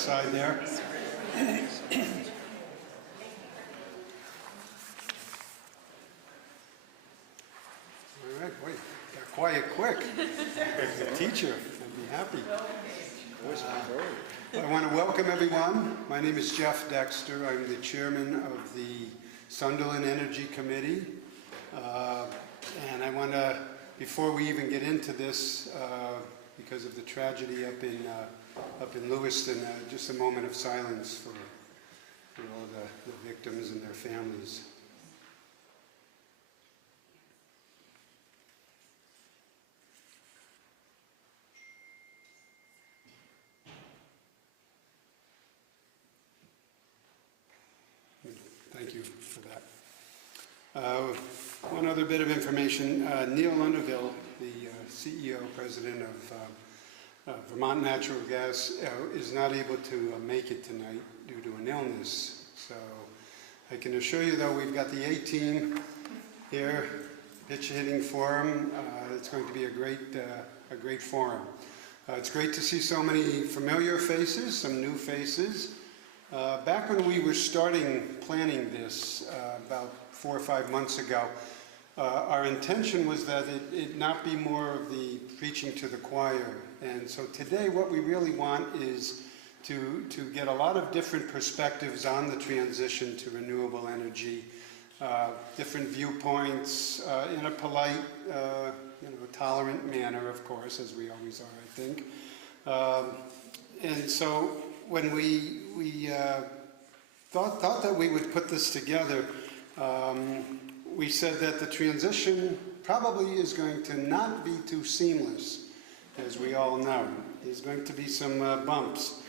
outside there. All right, boy, got quiet quick. As a teacher, I'd be happy. I want to welcome everyone. My name is Jeff Dexter. I'm the chairman of the Sunderland Energy Committee. And I want to, before we even get into this, because of the tragedy up in Lewiston, just a moment of silence for all the victims and their families. Thank you for that. One other bit of information. Neil Underville, the CEO, president of Vermont Natural Gas, is not able to make it tonight due to an illness. So I can assure you, though, we've got the A team here, pitch hitting for him. It's going to be a great forum. It's great to see so many familiar faces, some new faces. Back when we were planning this about 4 or 5 months ago, our intention was that it not be more of the preaching to the choir. And so today what we really want is to get a lot of different perspectives on the transition to renewable energy, different viewpoints in a polite, tolerant manner, of course, as we always are, I think. And so when we thought that we would put this together, we said that the transition probably is going to not be too seamless, as we all know. There's going to be some bumps.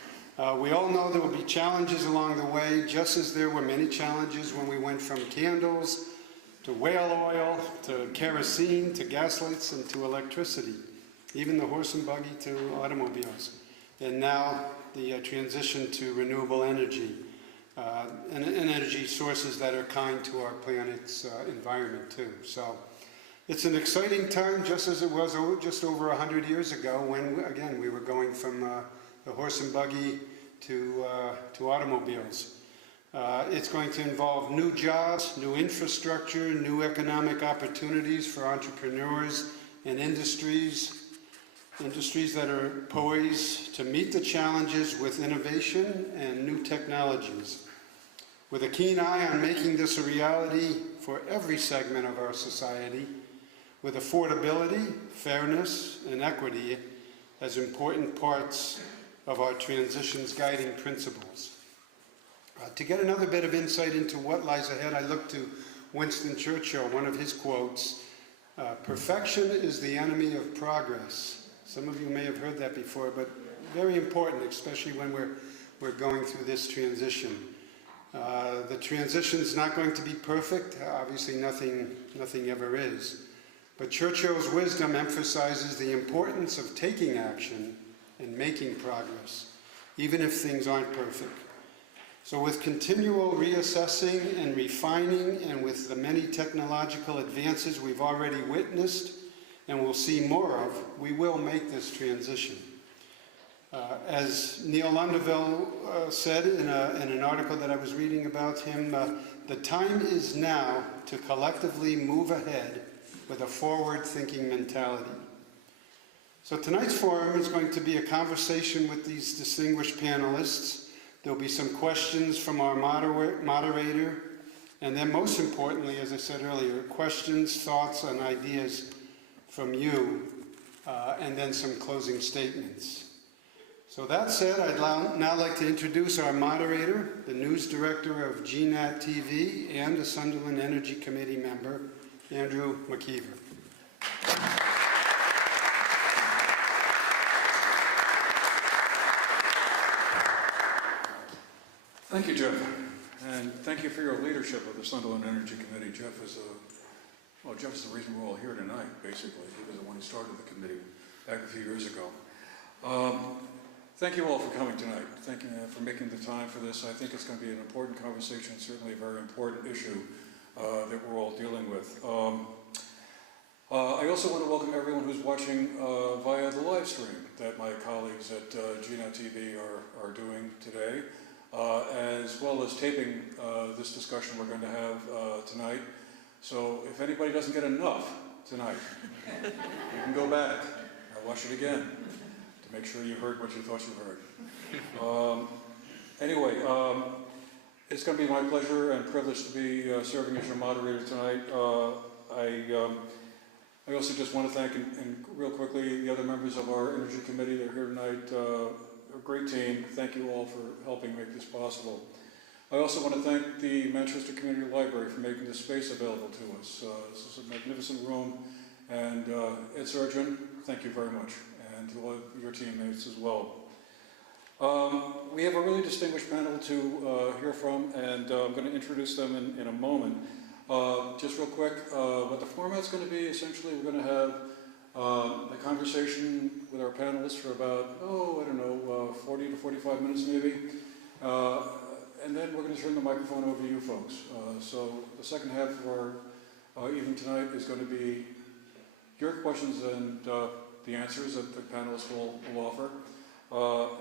We all know there will be challenges along the way, just as there were many challenges when we went from candles to whale oil to kerosene to gaslights and to electricity, even the horse and buggy to automobiles. And now the transition to renewable energy and energy sources that are kind to our planet's environment too. So it's an exciting time, just as it was just over 100 years ago when, again, we were going from the horse and buggy to automobiles. It's going to involve new jobs, new infrastructure, new economic opportunities for entrepreneurs and industries that are poised to meet the challenges with innovation and new technologies, with a keen eye on making this a reality for every segment of our society, with affordability, fairness, and equity as important parts of our transition's guiding principles. To get another bit of insight into what lies ahead, I look to Winston Churchill, one of his quotes, "Perfection is the enemy of progress." Some of you may have heard that before, but very important, especially when we're going through this transition. The transition's not going to be perfect. Obviously, nothing ever is. But Churchill's wisdom emphasizes the importance of taking action and making progress, even if things aren't perfect. So with continual reassessing and refining, and with the many technological advances we've already witnessed and we'll see more of, we will make this transition. As Neil Underville said in an article that I was reading about him, the time is now to collectively move ahead with a forward-thinking mentality. So tonight's forum is going to be a conversation with these distinguished panelists. There'll be some questions from our moderator, and then most importantly, as I said earlier, questions, thoughts, and ideas from you, and then some closing statements. So that said, I'd now like to introduce our moderator, the news director of GNAT TV and a Sunderland Energy Committee member, Andrew McKeever. Thank you, Jeff, and thank you for your leadership of the Sunderland Energy Committee. Jeff is the reason we're all here tonight, basically. He was the one who started the committee back a few years ago. Thank you all for coming tonight. Thank you for making the time for this. I think it's going to be an important conversation, certainly a very important issue that we're all dealing with. I also want to welcome everyone who's watching via the live stream that my colleagues at GNAT TV are doing today, as well as taping this discussion we're going to have tonight. So if anybody doesn't get enough tonight, you can go back and watch it again to make sure you heard what you thought you heard. Anyway, it's going to be my pleasure and privilege to be serving as your moderator tonight. I also just want to thank, and real quickly, the other members of our Energy Committee that are here tonight. A great team. Thank you all for helping make this possible. I also want to thank the Manchester Community Library for making this space available to us. This is a magnificent room, and Ed Surgeon, thank you very much, and to all of your teammates as well. We have a really distinguished panel to hear from, and I'm going to introduce them in a moment. Just real quick, what the format's going to be, essentially we're going to have a conversation with our panelists for about, 40 to 45 minutes maybe. And then we're going to turn the microphone over to you folks. So the second half of our evening tonight is going to be your questions and the answers that the panelists will offer.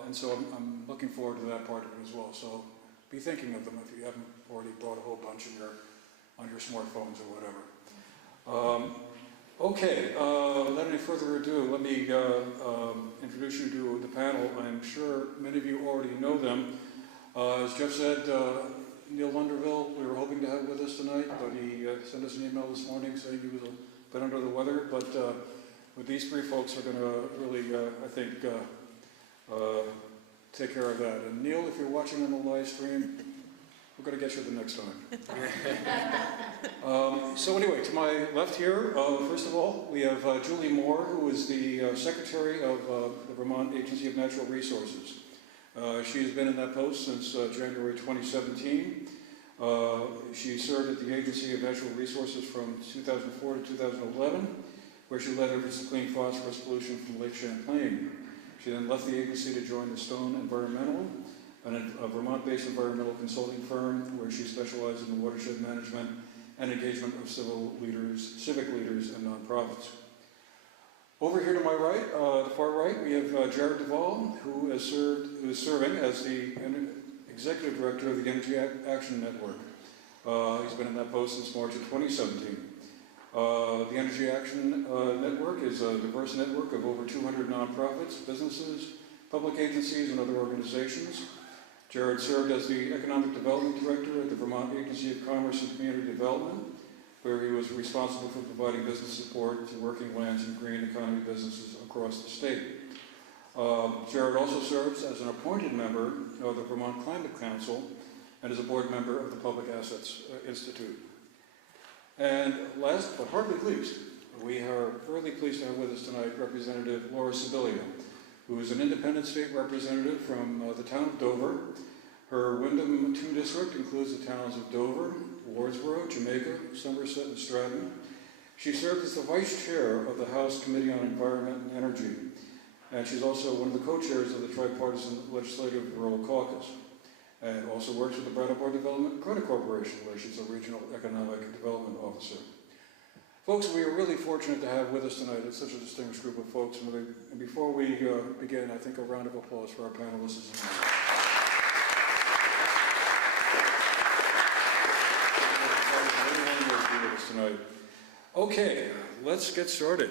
And so I'm looking forward to that part of it as well. So be thinking of them if you haven't already brought a whole bunch on your smartphones or whatever. Okay, without any further ado, let me introduce you to the panel. I'm sure many of you already know them. As Jeff said, Neil Lunderville, we were hoping to have with us tonight, but he sent us an email this morning saying he was a bit under the weather. But with these three folks are going to really, I think, take care of that. And Neil, if you're watching on the live stream, we're going to get you the next time. So anyway, to my left here, first of all, we have Julie Moore, who is the Secretary of the Vermont Agency of Natural Resources. She has been in that post since January 2017. She served at the Agency of Natural Resources from 2004 to 2011, where she led efforts to clean phosphorus pollution from Lake Champlain. She then left the agency to join the Stone Environmental, a Vermont-based environmental consulting firm where she specializes in watershed management and engagement of civic leaders, and nonprofits. Over here to my right, the far right, we have Jared Duvall, who is serving as the Executive Director of the Energy Action Network. He's been in that post since March of 2017. The Energy Action Network is a diverse network of over 200 nonprofits, businesses, public agencies, and other organizations. Jared served as the Economic Development Director at the Vermont Agency of Commerce and Community Development, where he was responsible for providing business support to working lands and green economy businesses across the state. Jared also serves as an appointed member of the Vermont Climate Council and is a board member of the Public Assets Institute. And last but hardly least, we are really pleased to have with us tonight Representative Laura Sibilia, who is an independent state representative from the town of Dover. Her Wyndham 2 district includes the towns of Dover, Wardsboro, Jamaica, Somerset, and Stratton. She served as the vice chair of the House Committee on Environment and Energy, and she's also one of the co-chairs of the Tripartisan Legislative Rural Caucus, and also works with the Brattleboro Development Credit Corporation, where she's a regional economic development officer. Folks, we are really fortunate to have with us tonight such a distinguished group of folks. And before we begin, I think a round of applause for our panelists is in order. Tonight. Okay, let's get started.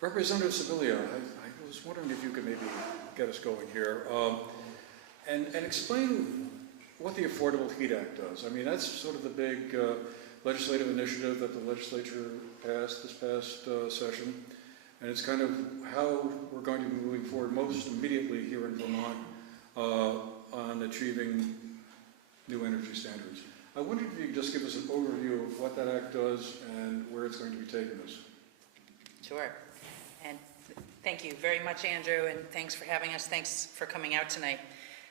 Representative Sibilia, I was wondering if you could maybe get us going here and explain what the Affordable Heat Act does. I mean, that's sort of the big legislative initiative that the legislature passed this past session, and it's kind of how we're going to be moving forward most immediately here in Vermont on achieving new energy standards. I wondered if you could just give us an overview of what that act does and where it's going to be taking us. Sure. And thank you very much, Andrew, and thanks for having us. Thanks for coming out tonight.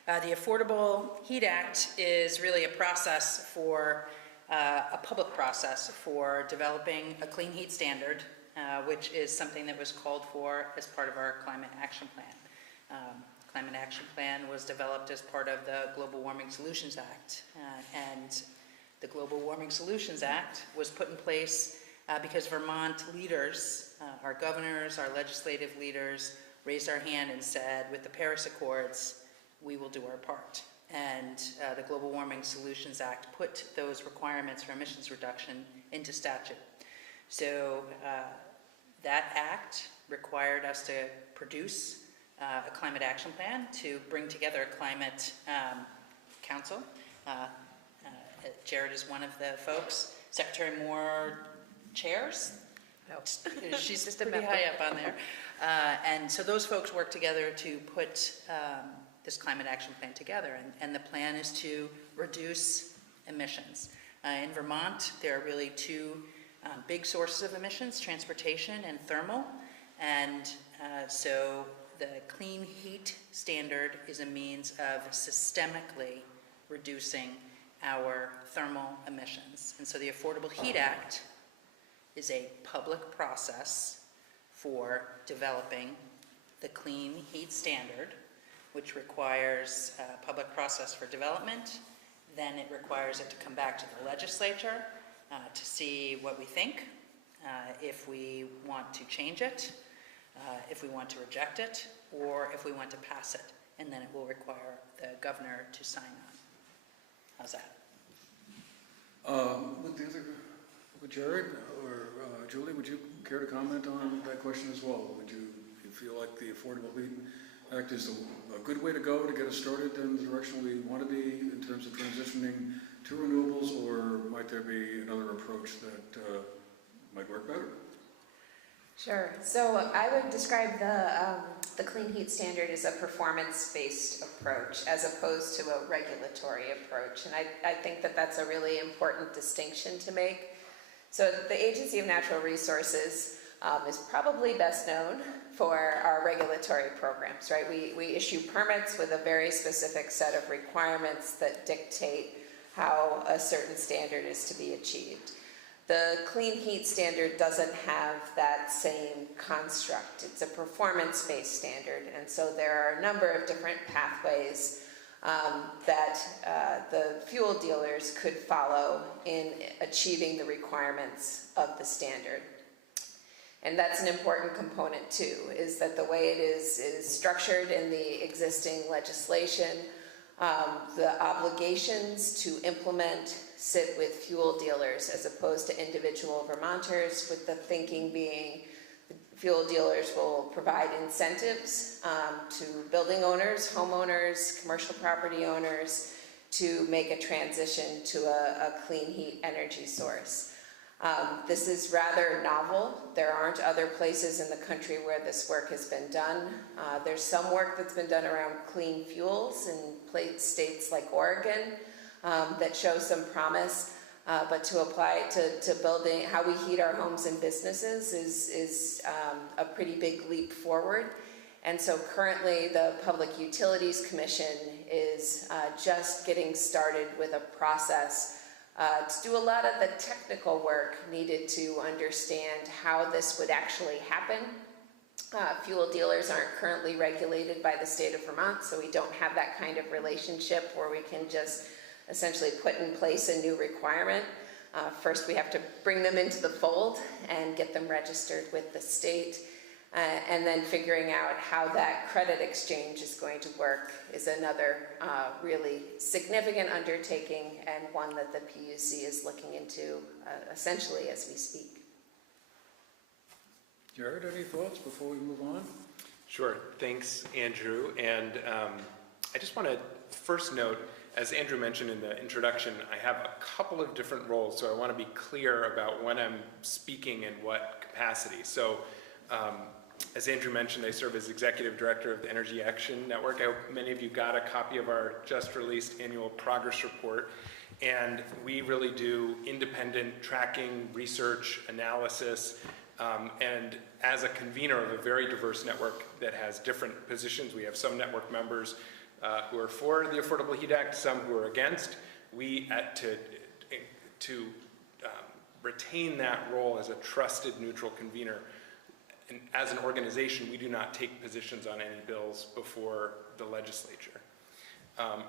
The Affordable Heat Act is really a process for, a public process for developing a clean heat standard, which is something that was called for as part of our Climate Action Plan. Climate Action Plan was developed as part of the Global Warming Solutions Act, and The Global Warming Solutions Act was put in place because Vermont leaders, our governors, our legislative leaders, raised our hand and said, with the Paris Accords, we will do our part. And the Global Warming Solutions Act put those requirements for emissions reduction into statute. So that act required us to produce a climate action plan to bring together a climate council. Jared is one of the folks. Secretary Moore chairs. No. She's Just a pretty member. high up on there. And so those folks work together to put this climate action plan together. And the plan is to reduce emissions. In Vermont, there are really two big sources of emissions, transportation and thermal. And so the clean heat standard is a means of systemically reducing our thermal emissions. And so the Affordable Heat Act is a public process for developing the clean heat standard, which requires a public process for development. Then it requires it to come back to the legislature to see what we think, if we want to change it, if we want to reject it, or if we want to pass it. And then it will require the governor to sign on. How's that? Would Jared or Julie, would you care to comment on that question as well? Would you feel like the Affordable Heat Act is a good way to go to get us started in the direction we want to be in terms of transitioning to renewables, or might there be another approach that might work better? Sure. So I would describe the clean heat standard as a performance-based approach as opposed to a regulatory approach. And I think that that's a really important distinction to make. So the Agency of Natural Resources is probably best known for our regulatory programs, right? We issue permits with a very specific set of requirements that dictate how a certain standard is to be achieved. The clean heat standard doesn't have that same construct. It's a performance-based standard, and so there are a number of different pathways that the fuel dealers could follow in achieving the requirements of the standard. And that's an important component too, is that the way it is structured in the existing legislation, the obligations to implement sit with fuel dealers as opposed to individual Vermonters, with the thinking being fuel dealers will provide incentives to building owners, homeowners, commercial property owners to make a transition to a clean heat energy source. This is rather novel. There aren't other places in the country where this work has been done. There's some work that's been done around clean fuels in states like Oregon that show some promise, but to apply it to building, how we heat our homes and businesses is a pretty big leap forward. And so currently the Public Utilities Commission is just getting started with a process to do a lot of the technical work needed to understand how this would actually happen. Fuel dealers aren't currently regulated by the state of Vermont, so we don't have that kind of relationship where we can just essentially put in place a new requirement. First, we have to bring them into the fold and get them registered with the state. And then figuring out how that credit exchange is going to work is another really significant undertaking, and one that the PUC is looking into essentially as we speak. Jared, any thoughts before we move on? Sure, thanks Andrew. And I just want to first note, as Andrew mentioned in the introduction, I have a couple of different roles, so I want to be clear about when I'm speaking in what capacity. So as Andrew mentioned, I serve as Executive Director of the Energy Action Network. I hope many of you got a copy of our just released annual progress report. And we really do independent tracking, research, analysis, and as a convener of a very diverse network that has different positions, we have some network members who are for the Affordable Heat Act, some who are against. We, to retain that role as a trusted neutral convener, and as an organization, we do not take positions on any bills before the legislature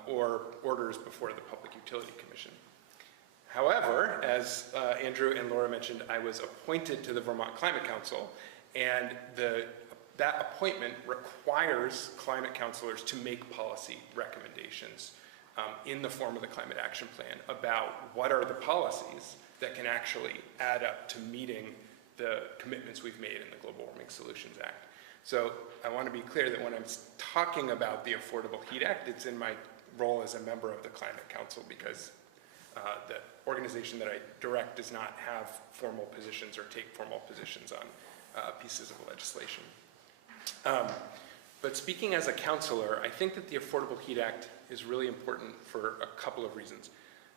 or orders before the Public Utility Commission. However, as Andrew and Laura mentioned, I was appointed to the Vermont Climate Council, and that appointment requires climate councilors to make policy recommendations in the form of the Climate Action Plan about what are the policies that can actually add up to meeting the commitments we've made in the Global Warming Solutions Act. So I want to be clear that when I'm talking about the Affordable Heat Act, it's in my role as a member of the Climate Council, because the organization that I direct does not have formal positions or take formal positions on pieces of legislation. But speaking as a counselor, I think that the Affordable Heat Act is really important for a couple of reasons.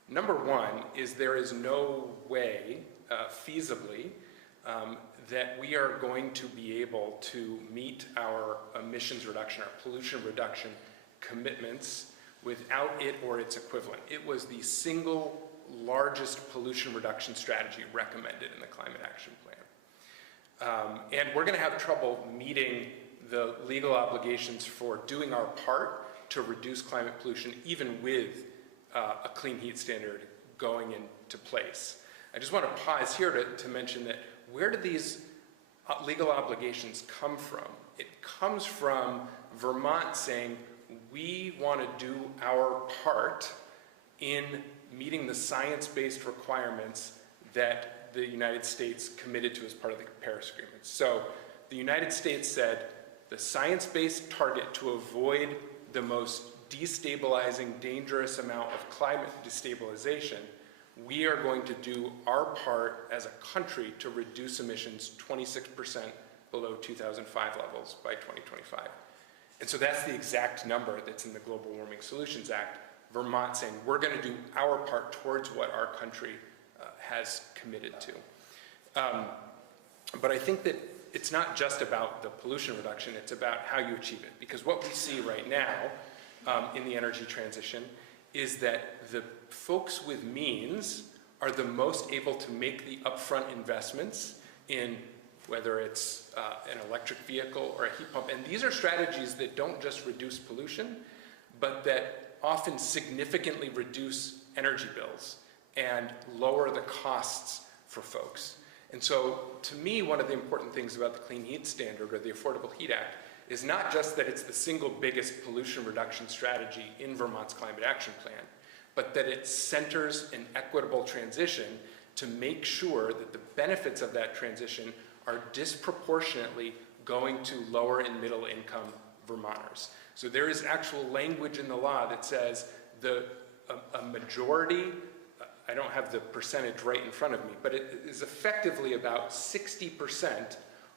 Number one is there is no way, feasibly, that we are going to be able to meet our emissions reduction, our pollution reduction commitments without it or its equivalent. It was the single largest pollution reduction strategy recommended in the Climate Action Plan. And we're going to have trouble meeting the legal obligations for doing our part to reduce climate pollution, even with a clean heat standard going into place. I just want to pause here to mention that where do these legal obligations come from? It comes from Vermont saying, we want to do our part in meeting the science-based requirements that the United States committed to as part of the Paris Agreement. So the United States said the science-based target to avoid the most destabilizing, dangerous amount of climate destabilization, we are going to do our part as a country to reduce emissions 26% below 2005 levels by 2025. And so that's the exact number that's in the Global Warming Solutions Act. Vermont saying we're going to do our part towards what our country has committed to. But I think that it's not just about the pollution reduction, it's about how you achieve it. Because what we see right now in the energy transition is that the folks with means are the most able to make the upfront investments in whether it's an electric vehicle or a heat pump. And these are strategies that don't just reduce pollution, but that often significantly reduce energy bills and lower the costs for folks. And so, to me, one of the important things about the Clean Heat Standard or the Affordable Heat Act is not just that it's the single biggest pollution reduction strategy in Vermont's Climate Action Plan, but that it centers an equitable transition to make sure that the benefits of that transition are disproportionately going to lower and middle income Vermonters. So there is actual language in the law that says a majority, I don't have the percentage right in front of me, but it is effectively about 60%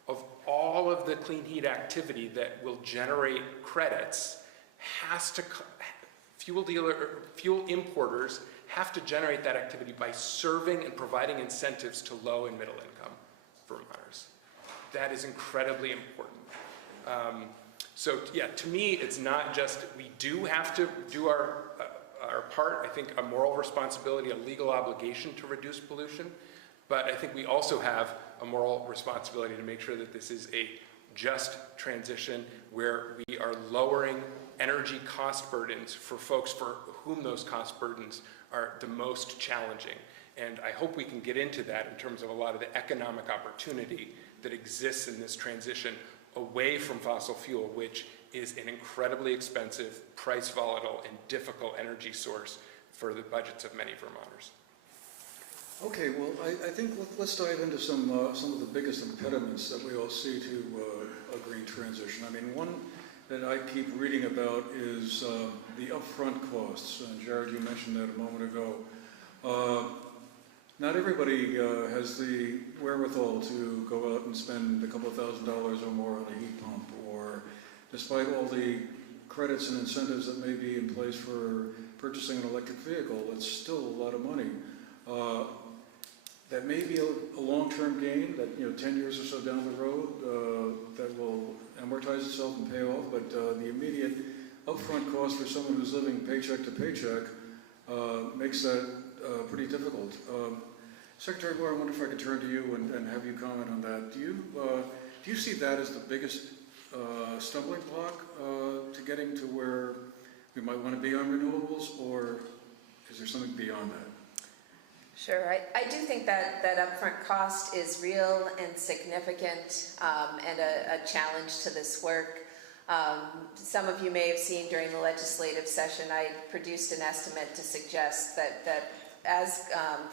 of all of the clean heat activity that will generate credits has to, fuel importers have to generate that activity by serving and providing incentives to low and middle income Vermonters. That is incredibly important. So yeah, to me, it's not just, we do have to do our part. I think a moral responsibility, a legal obligation to reduce pollution, but I think we also have a moral responsibility to make sure that this is a just transition where we are lowering energy cost burdens for folks for whom those cost burdens are the most challenging. And I hope we can get into that in terms of a lot of the economic opportunity that exists in this transition away from fossil fuel, which is an incredibly expensive, price volatile, and difficult energy source for the budgets of many Vermonters. Okay, well, I think let's dive into some of the biggest impediments that we all see to a green transition. I mean, one that I keep reading about is the upfront costs. And Jared, you mentioned that a moment ago. Not everybody has the wherewithal to go out and spend a couple of $1,000s or more on a heat pump, or despite all the credits and incentives that may be in place for purchasing an electric vehicle, it's still a lot of money. That may be a long-term gain that 10 years or so down the road that will amortize itself and pay off, but the immediate upfront cost for someone who's living paycheck to paycheck makes that pretty difficult. Secretary Moore, I wonder if I could turn to you and have you comment on that. Do you see that as the biggest stumbling block to getting to where we might want to be on renewables, or is there something beyond that? Sure, I do think that upfront cost is real and significant, and a challenge to this work. Some of you may have seen during the legislative session, I produced an estimate to suggest that as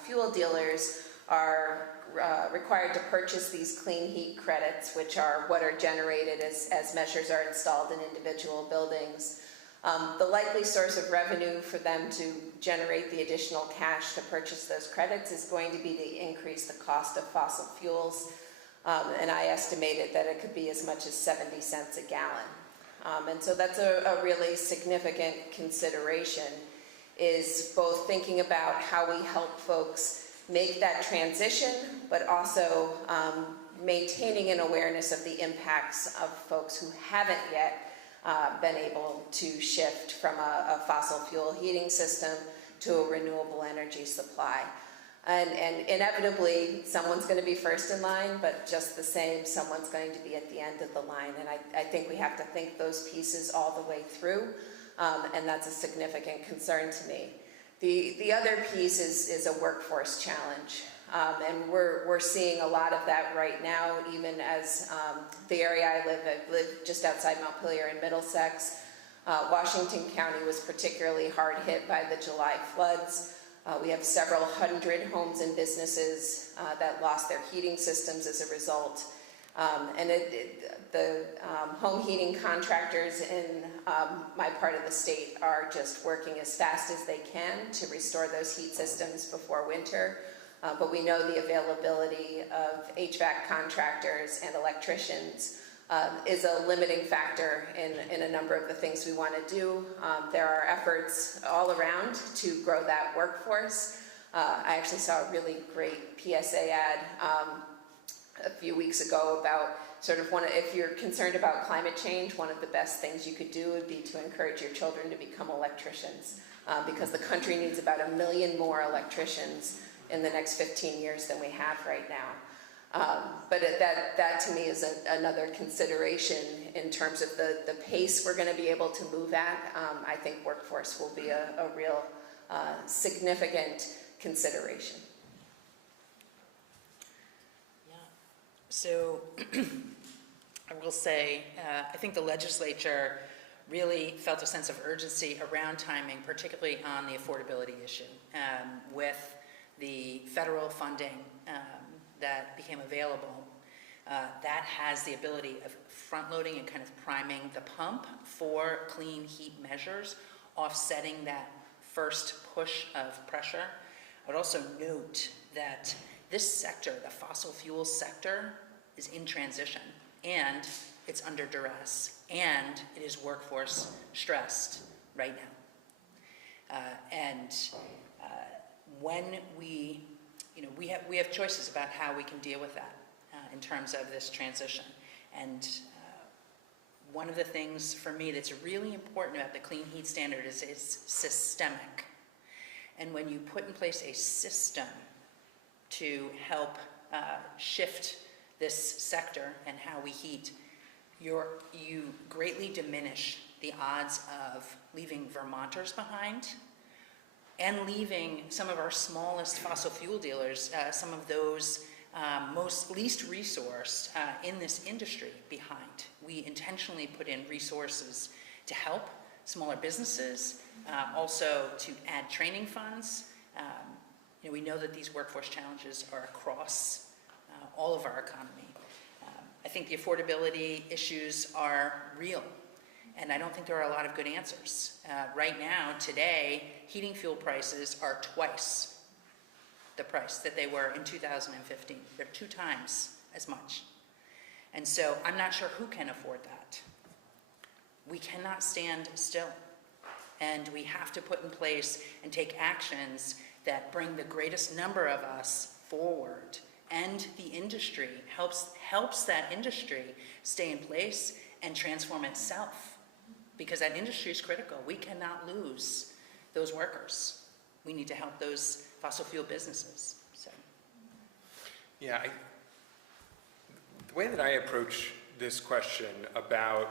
fuel dealers are required to purchase these clean heat credits, which are what are generated as measures are installed in individual buildings, the likely source of revenue for them to generate the additional cash to purchase those credits is going to be to increase the cost of fossil fuels. And I estimated that it could be as much as 70 cents a gallon. And so that's a really significant consideration, is both thinking about how we help folks make that transition, but also maintaining an awareness of the impacts of folks who haven't yet been able to shift from a fossil fuel heating system to a renewable energy supply. And inevitably, someone's going to be first in line, but just the same, someone's going to be at the end of the line. And I think we have to think those pieces all the way through, and that's a significant concern to me. The other piece is a workforce challenge. And we're seeing a lot of that right now, even as the area I live just outside Montpelier in Middlesex. Washington County was particularly hard hit by the July floods. We have several hundred homes and businesses that lost their heating systems as a result. And the home heating contractors in my part of the state are just working as fast as they can to restore those heat systems before winter. But we know the availability of HVAC contractors and electricians is a limiting factor in a number of the things we want to do. There are efforts all around to grow that workforce. I actually saw a really great PSA ad a few weeks ago about sort of if you're concerned about climate change, one of the best things you could do would be to encourage your children to become electricians, because the country needs about 1 million more electricians in the next 15 years than we have right now. But that to me is another consideration in terms of the pace we're going to be able to move at. I think workforce will be a real significant consideration. Yeah. So I will say, I think the legislature really felt a sense of urgency around timing, particularly on the affordability issue, with the federal funding that became available. That has the ability of front-loading and kind of priming the pump for clean heat measures, offsetting that first push of pressure. I would also note that this sector, the fossil fuel sector, is in transition, and it's under duress, and it is workforce stressed right now. When we have choices about how we can deal with that in terms of this transition. And one of the things for me that's really important about the clean heat standard is it's systemic. And when you put in place a system to help shift this sector and how we heat, you greatly diminish the odds of leaving Vermonters behind and leaving some of our smallest fossil fuel dealers, some of those least resourced in this industry behind. We intentionally put in resources to help smaller businesses, also to add training funds. We know that these workforce challenges are across all of our economy. I think the affordability issues are real, and I don't think there are a lot of good answers. Right now, today, heating fuel prices are twice the price that they were in 2015. They're 2 times as much. And so I'm not sure who can afford that. We cannot stand still. And we have to put in place and take actions that bring the greatest number of us forward. And the industry helps that industry stay in place and transform itself. Because that industry is critical. We cannot lose those workers. We need to help those fossil fuel businesses. So. Yeah, the way that I approach this question about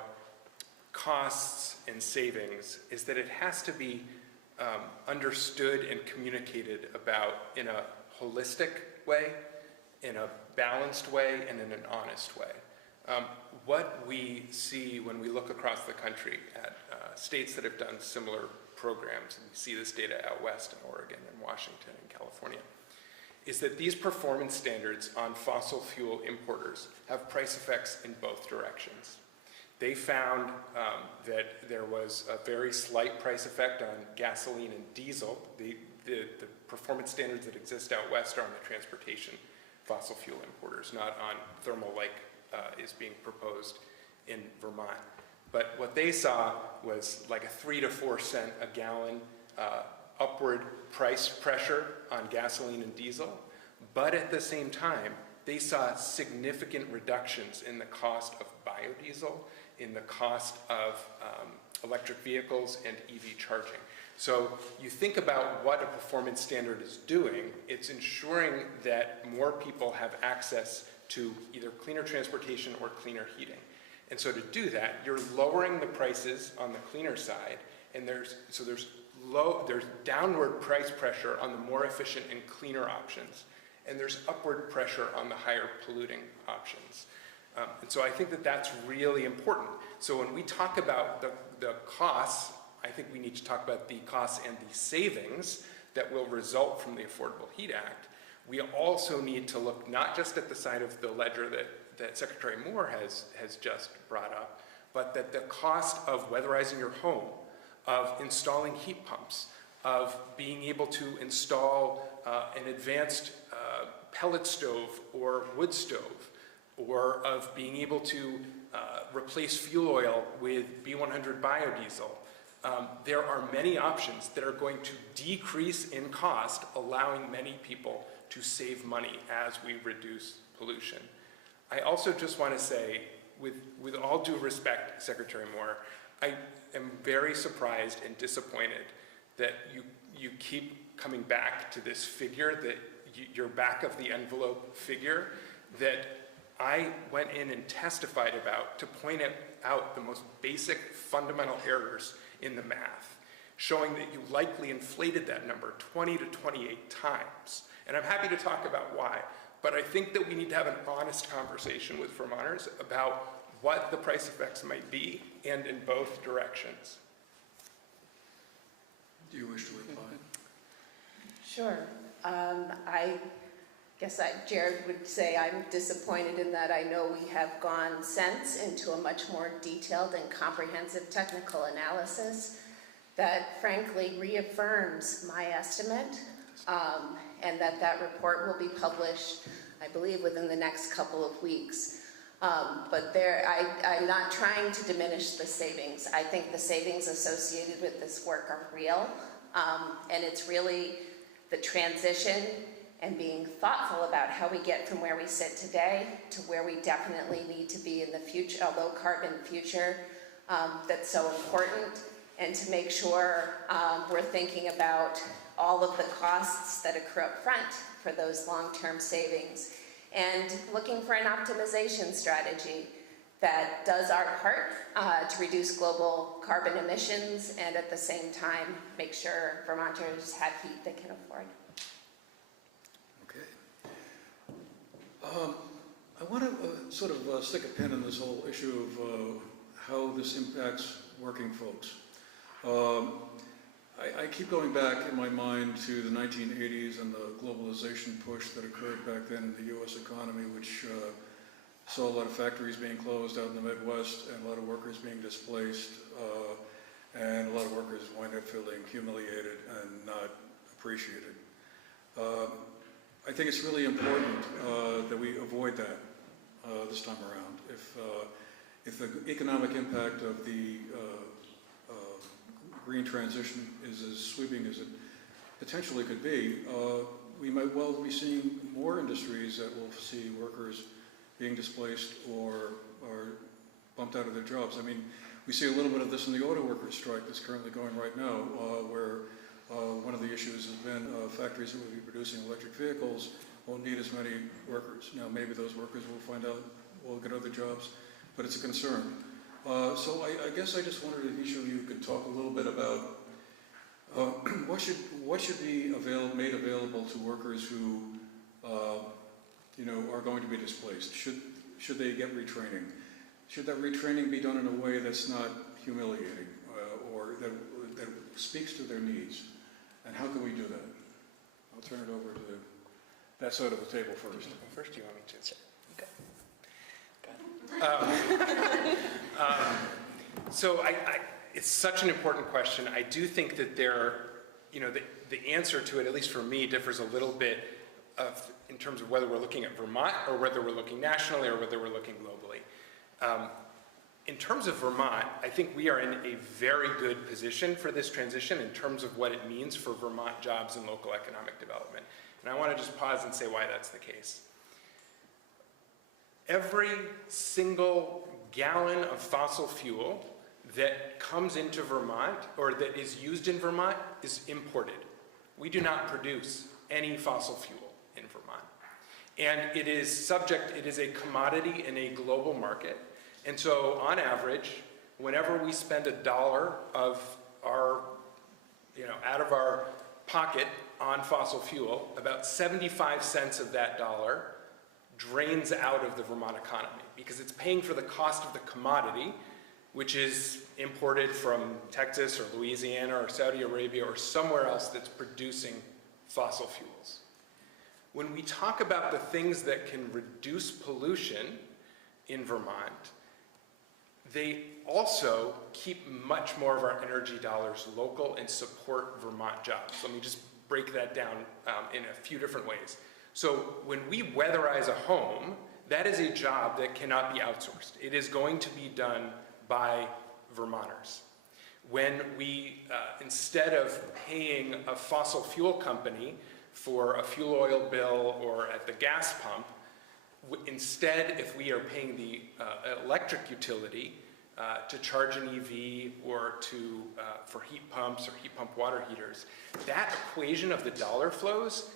costs and savings is that it has to be understood and communicated about in a holistic way, in a balanced way, and in an honest way. What we see when we look across the country at states that have done similar programs, and we see this data out west in Oregon and Washington and California, is that these performance standards on fossil fuel importers have price effects in both directions. They found that there was a very slight price effect on gasoline and diesel. The performance standards that exist out west are on the transportation fossil fuel importers, not on thermal like is being proposed in Vermont. But what they saw was like a 3 to 4 cent a gallon upward price pressure on gasoline and diesel, but at the same time, they saw significant reductions in the cost of biodiesel, in the cost of electric vehicles and EV charging. So you think about what a performance standard is doing, it's ensuring that more people have access to either cleaner transportation or cleaner heating. And so to do that, you're lowering the prices on the cleaner side, and there's downward price pressure on the more efficient and cleaner options, and there's upward pressure on the higher polluting options. And so I think that that's really important. So when we talk about the costs, I think we need to talk about the costs and the savings that will result from the Affordable Heat Act. We also need to look not just at the side of the ledger that Secretary Moore has just brought up, but that the cost of weatherizing your home, of installing heat pumps, of being able to install an advanced pellet stove or wood stove, or of being able to replace fuel oil with B100 biodiesel. There are many options that are going to decrease in cost, allowing many people to save money as we reduce pollution. I also just want to say, with all due respect, Secretary Moore, I am very surprised and disappointed that you keep coming back to this figure, that your back of the envelope figure, that I went in and testified about to point out the most basic fundamental errors in the math, showing that you likely inflated that number 20 to 28 times. And I'm happy to talk about why, but I think that we need to have an honest conversation with Vermonters about what the price effects might be, and in both directions. Do you wish to reply? Sure. I guess Jared would say I'm disappointed in that I know we have gone since into a much more detailed and comprehensive technical analysis that frankly reaffirms my estimate, and that report will be published, I believe, within the next couple of weeks. But I'm not trying to diminish the savings. I think the savings associated with this work are real, and it's really the transition and being thoughtful about how we get from where we sit today to where we definitely need to be in the future, a low carbon future, that's so important, and to make sure we're thinking about all of the costs that accrue up front for those long-term savings, and looking for an optimization strategy that does our part to reduce global carbon emissions and at the same time make sure Vermonters have heat they can afford. Okay. I want to sort of stick a pin in this whole issue of how this impacts working folks. I keep going back in my mind to the 1980s and the globalization push that occurred back then in the U.S. economy, which saw a lot of factories being closed out in the Midwest and a lot of workers being displaced, and a lot of workers wind up feeling humiliated and not appreciated. I think it's really important that we avoid that this time around. If the economic impact of the green transition is as sweeping as it potentially could be, we might well be seeing more industries that will see workers being displaced or bumped out of their jobs. I mean, we see a little bit of this in the auto workers strike that's currently going right now, where one of the issues has been factories that will be producing electric vehicles won't need as many workers. Now, maybe those workers will get other jobs, but it's a concern. So I guess I just wondered if each of you could talk a little bit about What should be made available to workers who, are going to be displaced? Should they get retraining? Should that retraining be done in a way that's not humiliating or that speaks to their needs? And how can we do that? I'll turn it over to that side of the table first. First, do you want me to? Sure. So it's such an important question. I do think that the answer to it, at least for me, differs a little bit in terms of whether we're looking at Vermont or whether we're looking nationally or whether we're looking globally. In terms of Vermont, I think we are in a very good position for this transition in terms of what it means for Vermont jobs and local economic development. And I want to just pause and say why that's the case. Every single gallon of fossil fuel that comes into Vermont or that is used in Vermont is imported. We do not produce any fossil fuel in Vermont. And it is a commodity in a global market. And so on average, whenever we spend $1 of our, out of our pocket on fossil fuel, about 75 cents of that dollar drains out of the Vermont economy because it's paying for the cost of the commodity, which is imported from Texas or Louisiana or Saudi Arabia or somewhere else that's producing fossil fuels. When we talk about the things that can reduce pollution in Vermont, they also keep much more of our energy dollars local and support Vermont jobs. Let me just break that down in a few different ways. So when we weatherize a home, that is a job that cannot be outsourced. It is going to be done by Vermonters. When we, instead of paying a fossil fuel company for a fuel oil bill or at the gas pump, instead, if we are paying the electric utility to charge an EV or for heat pumps or heat pump water heaters, that equation of the dollar flows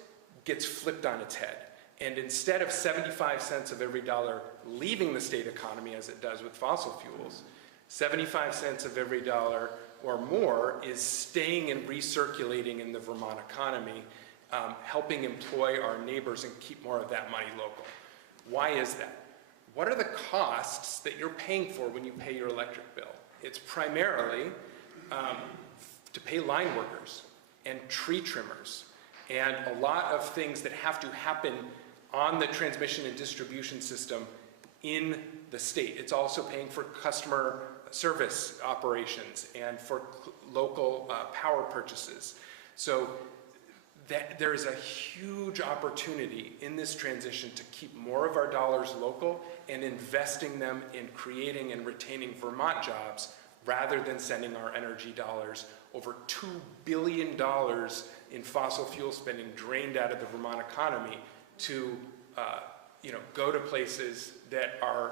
gets flipped on its head. And instead of 75 cents of every dollar leaving the state economy as it does with fossil fuels, 75 cents of every dollar or more is staying and recirculating in the Vermont economy, helping employ our neighbors and keep more of that money local. Why is that? What are the costs that you're paying for when you pay your electric bill? It's primarily to pay line workers and tree trimmers and a lot of things that have to happen on the transmission and distribution system in the state. It's also paying for customer service operations and for local power purchases. So there is a huge opportunity in this transition to keep more of our dollars local and investing them in creating and retaining Vermont jobs rather than sending our energy dollars, over $2 billion in fossil fuel spending drained out of the Vermont economy to go to places that are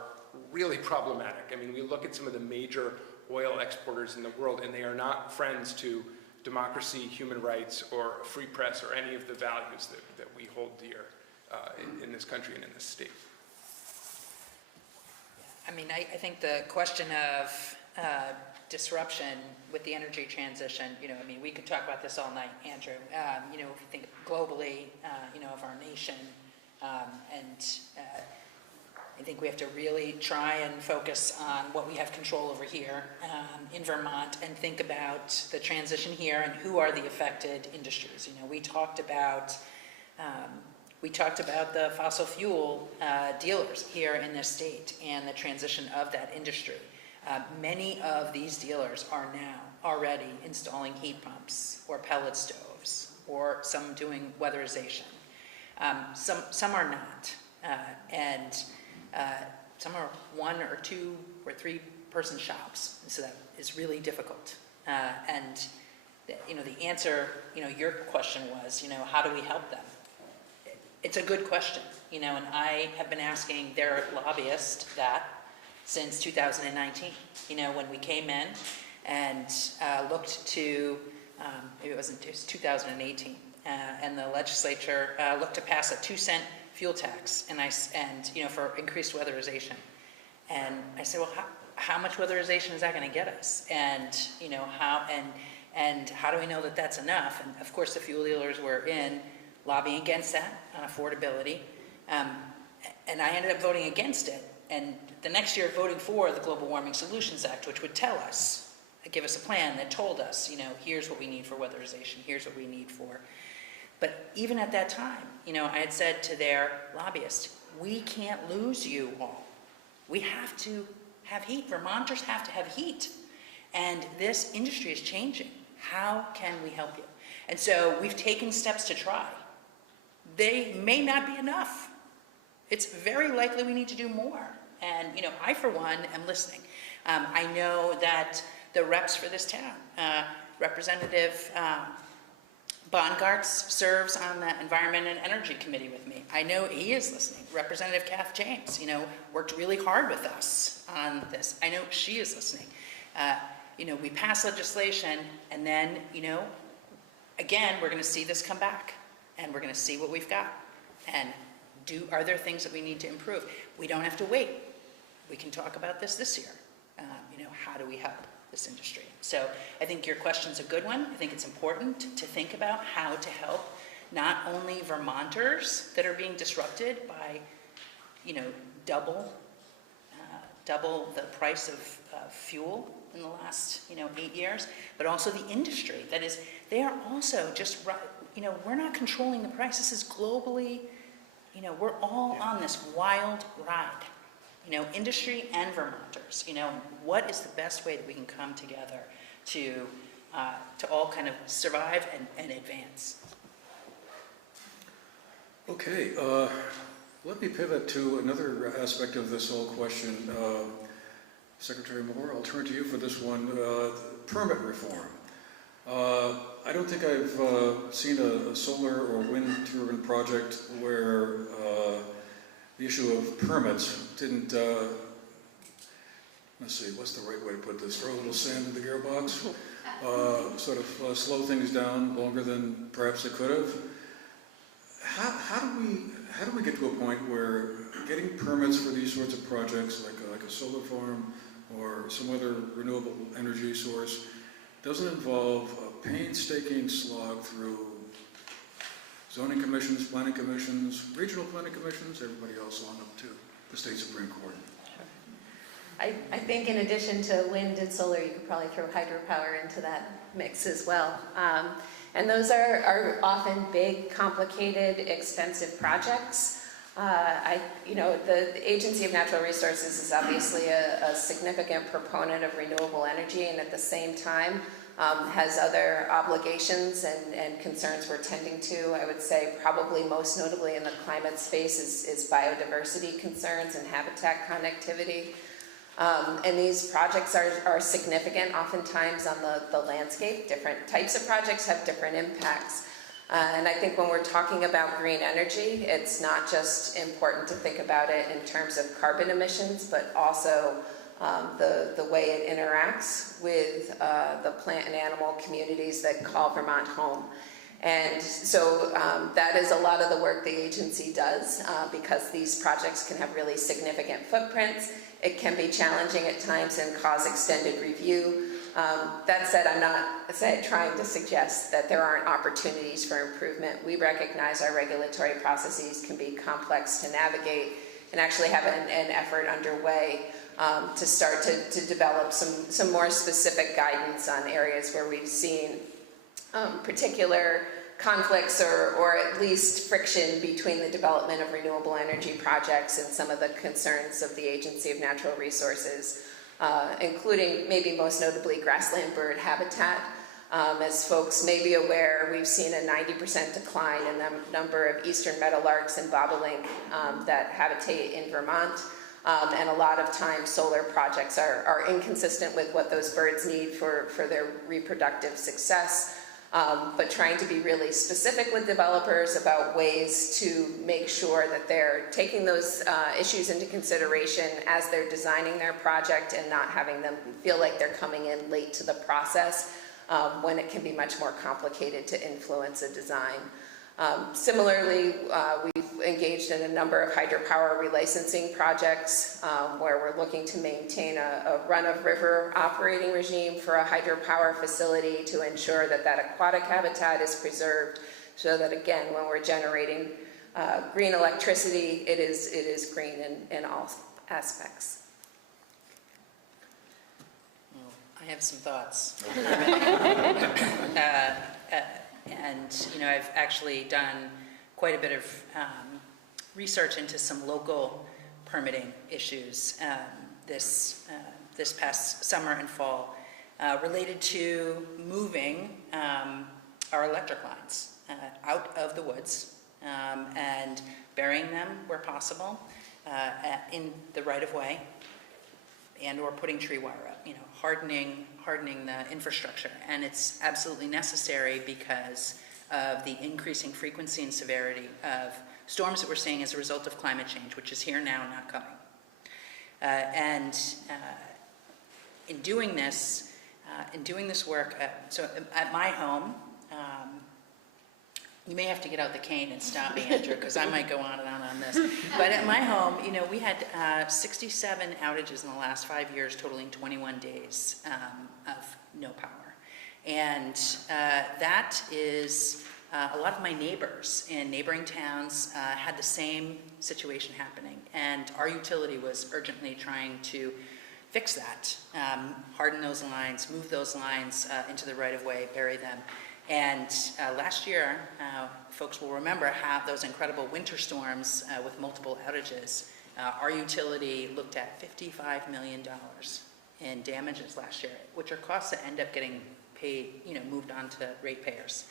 really problematic. I mean, we look at some of the major oil exporters in the world and they are not friends to democracy, human rights, or a free press, or any of the values that we hold dear in this country and in this state. I mean, I think the question of disruption with the energy transition, I mean, we could talk about this all night, Andrew. If you think globally, of our nation, I think we have to really try and focus on what we have control over here in Vermont and think about the transition here and who are the affected industries. We talked about the fossil fuel dealers here in this state and the transition of that industry. Many of these dealers are now already installing heat pumps or pellet stoves or some doing weatherization. Some are not, and some are 1 or 2 or 3 person shops, so that is really difficult. And the answer, your question was, how do we help them? It's a good question, and I have been asking their lobbyist that since 2019. When we came in and looked to, maybe it was 2018, and the legislature looked to pass a 2-cent fuel tax, and for increased weatherization. And I said, well, how much weatherization is that going to get us? And And how do we know that that's enough? And of course, the fuel dealers were in lobbying against that on affordability. And I ended up voting against it. And the next year voting for the Global Warming Solutions Act, which would tell us, give us a plan that told us, here's what we need for weatherization, here's what we need for. But even at that time, I had said to their lobbyist, we can't lose you all. We have to have heat. Vermonters have to have heat. And this industry is changing. How can we help you? And so we've taken steps to try. They may not be enough. It's very likely we need to do more. And, I, for one, am listening. I know that the reps for this town, Representative Bongartz serves on the Environment and Energy Committee with me. I know he is listening. Representative Kath James, worked really hard with us on this. I know she is listening. We pass legislation, and then, again, we're going to see this come back, and we're going to see what we've got. And are there things that we need to improve? We don't have to wait. We can talk about this year. How do we help this industry? So I think your question's a good one. I think it's important to think about how to help not only Vermonters that are being disrupted by, double the price of fuel in the last, 8 years, but also the industry. That is, they are also just, we're not controlling the price. This is globally, we're all on this wild ride. Industry and Vermonters, what is the best way that we can come together to all kind of survive and advance? Okay, let me pivot to another aspect of this whole question. Secretary Moore, I'll turn to you for this one. Permit reform. I don't think I've seen a solar or wind turbine project where the issue of permits didn't, let's see, what's the right way to put this? Throw a little sand in the gearbox, sort of slow things down longer than perhaps it could have. How do we get to a point where getting permits for these sorts of projects, like a solar farm or some other renewable energy source, doesn't involve a painstaking slog through zoning commissions, planning commissions, regional planning commissions, everybody else on up to the state Supreme Court? I think in addition to wind and solar, you could probably throw hydropower into that mix as well. And those are often big, complicated, expensive projects. The Agency of Natural Resources is obviously a significant proponent of renewable energy, and at the same time has other obligations and concerns we're tending to. I would say probably most notably in the climate space is biodiversity concerns and habitat connectivity. And these projects are significant oftentimes on the landscape. Different types of projects have different impacts. And I think when we're talking about green energy, it's not just important to think about it in terms of carbon emissions, but also the way it interacts with the plant and animal communities that call Vermont home. And so that is a lot of the work the agency does because these projects can have really significant footprints. It can be challenging at times and cause extended review. That said, I'm not trying to suggest that there aren't opportunities for improvement. We recognize our regulatory processes can be complex to navigate and actually have an effort underway to start to develop some more specific guidance on areas where we've seen particular conflicts or at least friction between the development of renewable energy projects and some of the concerns of the Agency of Natural Resources, including maybe most notably grassland bird habitat. As folks may be aware, we've seen a 90% decline in the number of eastern meadowlarks and bobolink that habitate in Vermont. And a lot of times solar projects are inconsistent with what those birds need for their reproductive success. But trying to be really specific with developers about ways to make sure that they're taking those issues into consideration as they're designing their project and not having them feel like they're coming in late to the process when it can be much more complicated to influence a design. Similarly, we've engaged in a number of hydropower relicensing projects where we're looking to maintain a run-of-river operating regime for a hydropower facility to ensure that that aquatic habitat is preserved, so that again, when we're generating green electricity, it is green in all aspects. Well, I have some thoughts. And, you know, I've actually done quite a bit of research into some local permitting issues this past summer and fall related to moving our electric lines out of the woods and burying them where possible in the right-of-way and or putting tree wire up, you know, hardening the infrastructure. And it's absolutely necessary because of the increasing frequency and severity of storms that we're seeing as a result of climate change, which is here now, not coming. In doing this work, so at my home, you may have to get out the cane and stop me, Andrew, because I might go on and on this. But at my home, you know, we had 67 outages in the last 5 years, totaling 21 days of no power. And that is, a lot of my neighbors in neighboring towns had the same situation happening. And our utility was urgently trying to fix that, harden those lines, move those lines into the right-of-way, bury them. And last year, folks will remember how those incredible winter storms with multiple outages. Our utility looked at $55 million in damages last year, which are costs that end up getting paid, you know, moved on to ratepayers.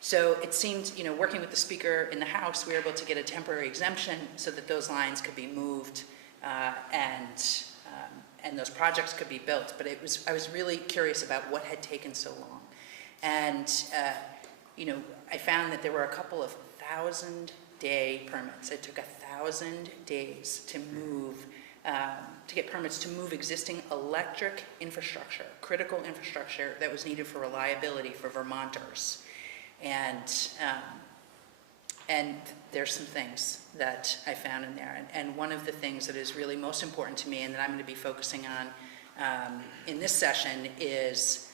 So it seemed, you know, working with the Speaker in the House, we were able to get a temporary exemption so that those lines could be moved and those projects could be built. But I was really curious about what had taken so long. And, you know, I found that there were a couple of 1,000-day permits. It took 1,000 days to move, to get permits to move existing electric infrastructure, critical infrastructure that was needed for reliability for Vermonters. And there's some things that I found in there. And one of the things that is really most important to me and that I'm going to be focusing on in this session is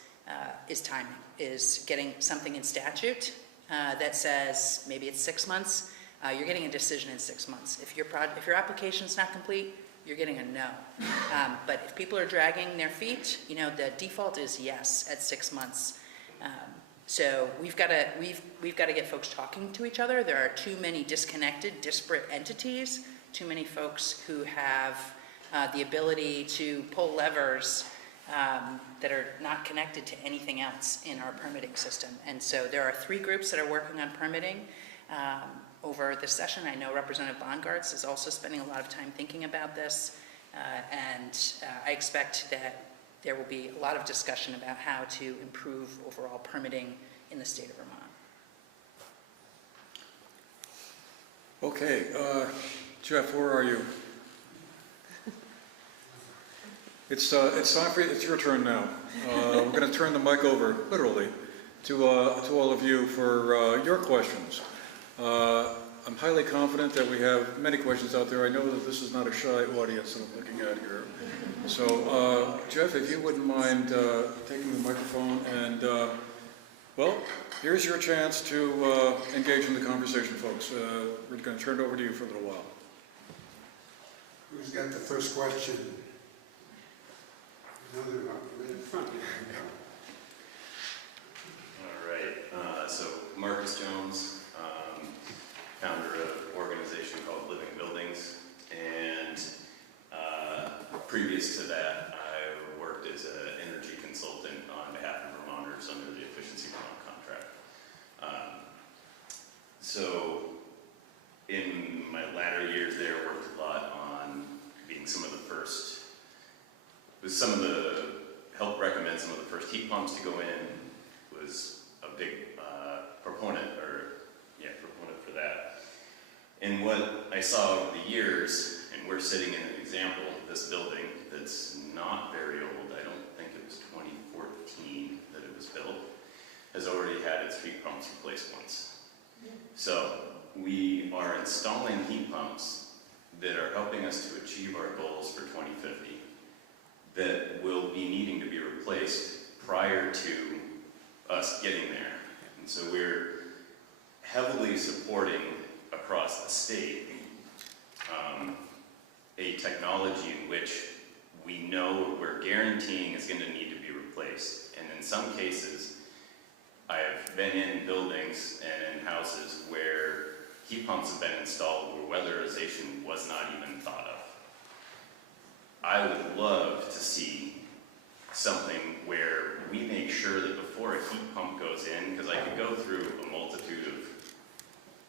timing, is getting something in statute that says maybe it's 6 months. You're getting a decision in 6 months. If your application is not complete, you're getting a no. But if people are dragging their feet, you know, the default is yes at 6 months. So we've got to get folks talking to each other. There are too many disconnected, disparate entities, too many folks who have the ability to pull levers that are not connected to anything else in our permitting system. And so there are 3 groups that are working on permitting over this session. I know Representative Bongartz is also spending a lot of time thinking about this. And I expect that there will be a lot of discussion about how to improve overall permitting in the state of Vermont. Okay, Jeff, where are you? It's time for you, it's your turn now. We're going to turn the mic over, literally, to all of you for your questions. I'm highly confident that we have many questions out there. I know that this is not a shy audience that I'm looking at here. So, Jeff, if you wouldn't mind taking the microphone and, well, here's your chance to engage in the conversation, folks. We're going to turn it over to you for a little while. Who's got the first question? Another one, right in front. All right, so Marcus Jones, founder of an organization called Living Buildings, and previous to that, I worked as an energy consultant on behalf of Vermonters under the Efficiency Vermont contract. So in my latter years there, worked a lot on being helped recommend some of the first heat pumps to go in, was a big proponent for that. And what I saw over the years, and we're sitting in an example, this building that's not very old, I don't think it was 2014 that it was built, has already had its heat pumps replaced once. So we are installing heat pumps that are helping us to achieve our goals for 2050 that will be needing to be replaced prior to us getting there. And so we're heavily supporting across the state a technology in which we know we're guaranteeing is going to need to be replaced. And in some cases, I have been in buildings and in houses where heat pumps have been installed where weatherization was not even thought of. I would love to see something where we make sure that before a heat pump goes in, because I could go through a multitude of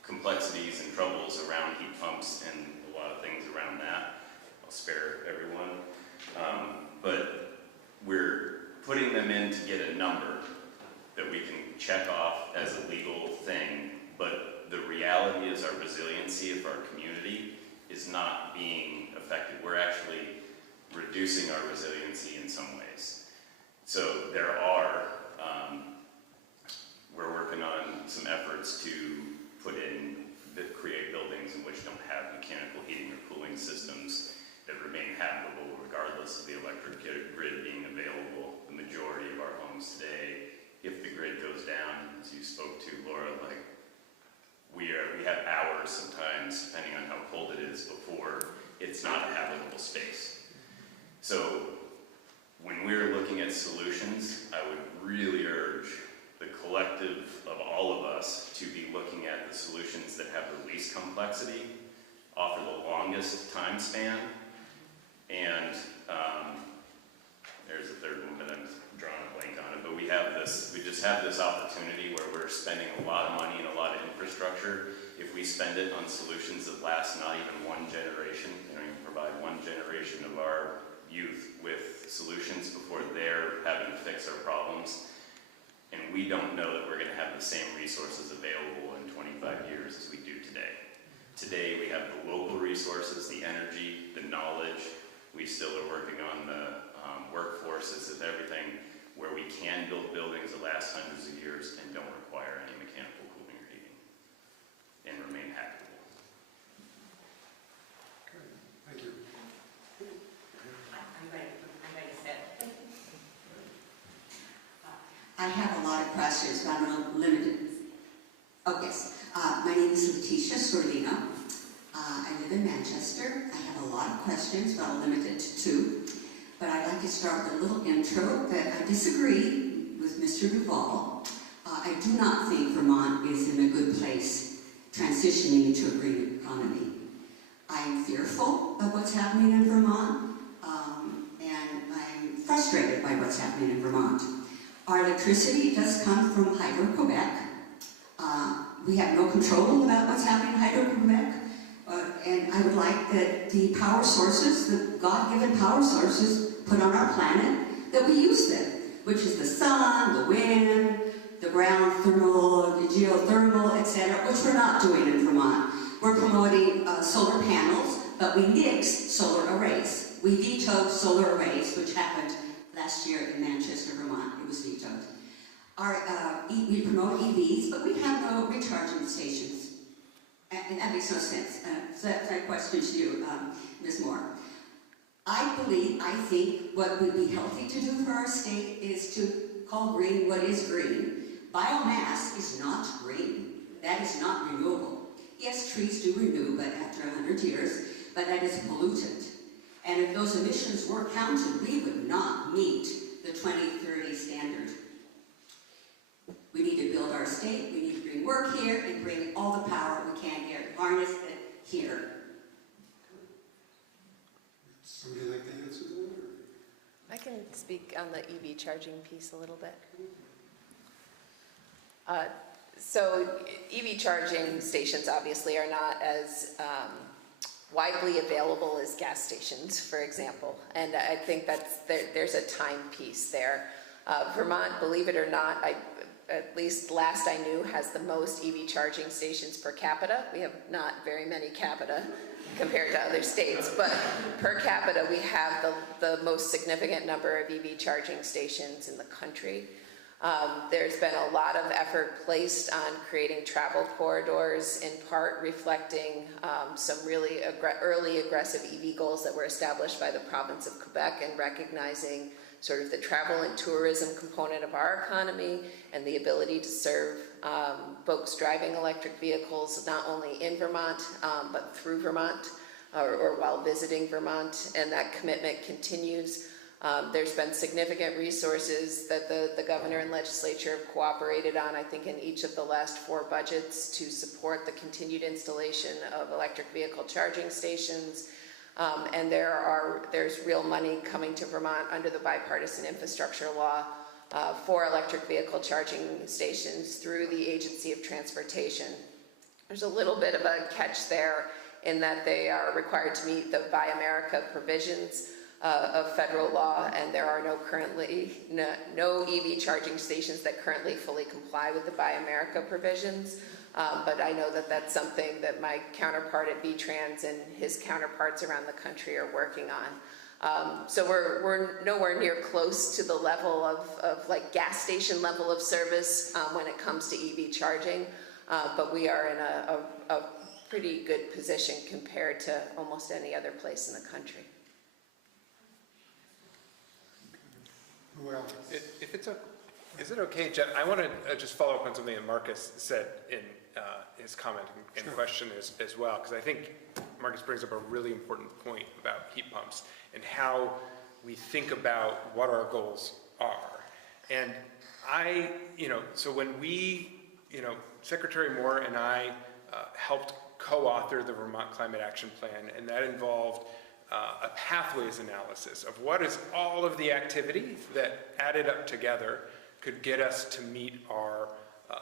complexities and troubles around heat pumps and a lot of things around that. I'll spare everyone. But we're putting them in to get a number that we can check off as a legal thing, but the reality is our resiliency of our community is not being affected. We're actually reducing our resiliency in some ways. So there are, we're working on some efforts to create buildings in which don't have mechanical heating or cooling systems that remain habitable regardless of the electric grid being available. The majority of our homes today, if the grid goes down, as you spoke to, Laura, like we have hours sometimes, depending on how cold it is, before it's not a habitable space. So when we're looking at solutions, I would really urge the collective of all of us to be looking at the solutions that have the least complexity, offer the longest time span, and there's a third one, but I'm drawing a blank on it, but we just have this opportunity where we're spending a lot of money and a lot of infrastructure. If we spend it on solutions that last not even one generation, you provide one generation of our youth with solutions before they're having to fix our problems, and we don't know that we're going to have the same resources available in 25 years as we do today. Today we have the local resources, the energy, the knowledge. We still are working on the workforces of everything where we can build buildings that last hundreds of years and don't require any mechanical cooling or heating and remain habitable. Okay, thank you. I'm ready to sit. I have a lot of questions, but I'm limited. Oh, yes. My name is Letitia Sorlino. I live in Manchester. I have a lot of questions, but I'll limit it to two. But I'd like to start with a little intro that I disagree with Mr. Duvall. I do not think Vermont is in a good place transitioning into a green economy. I'm fearful of what's happening in Vermont, and I'm frustrated by what's happening in Vermont. Our electricity does come from Hydro-Quebec. We have no control about what's happening in Hydro-Quebec. And I would like that the power sources, the God-given power sources put on our planet, that we use them, which is the sun, the wind, the ground thermal, the geothermal, etc., which we're not doing in Vermont. We're promoting solar panels, but we nix solar arrays. We vetoed solar arrays, which happened last year in Manchester, Vermont. It was vetoed. We promote EVs, but we have no recharging stations. And that makes no sense. So that's my question to you, Ms. Moore. I think what would be healthy to do for our state is to call green what is green. Biomass is not green. That is not renewable. Yes, trees do renew, but after 100 years, but that is a pollutant. And if those emissions were counted, we would not meet the 2030 standard. We need to build our state, we need to bring work here, and bring all the power we can here, harness it here. Somebody like to answer that? I can speak on the EV charging piece a little bit. So EV charging stations obviously are not as widely available as gas stations, for example. And I think there's a time piece there. Vermont, believe it or not, at least last I knew, has the most EV charging stations per capita. We have not very many capita compared to other states, but per capita we have the most significant number of EV charging stations in the country. There's been a lot of effort placed on creating travel corridors, in part reflecting some really early aggressive EV goals that were established by the province of Quebec, and recognizing sort of the travel and tourism component of our economy and the ability to serve folks driving electric vehicles not only in Vermont but through Vermont or while visiting Vermont, and that commitment continues. There's been significant resources that the governor and legislature have cooperated on, I think, in each of the last 4 budgets to support the continued installation of electric vehicle charging stations. And there's real money coming to Vermont under the bipartisan infrastructure law for electric vehicle charging stations through the Agency of Transportation. There's a little bit of a catch there in that they are required to meet the Buy America provisions of federal law, and there are no EV charging stations that currently fully comply with the Buy America provisions. But I know that that's something that my counterpart at VTrans and his counterparts around the country are working on. So we're nowhere near close to the level of like gas station level of service when it comes to EV charging, but we are in a pretty good position compared to almost any other place in the country. Well, If it's is it okay, Jeff? I want to just follow up on something that Marcus said in his comment and Sure. question as well, because I think Marcus brings up a really important point about heat pumps and how we think about what our goals are. And so when we, Secretary Moore and I helped co-author the Vermont Climate Action Plan, and that involved a pathways analysis of what is all of the activity that added up together could get us to meet our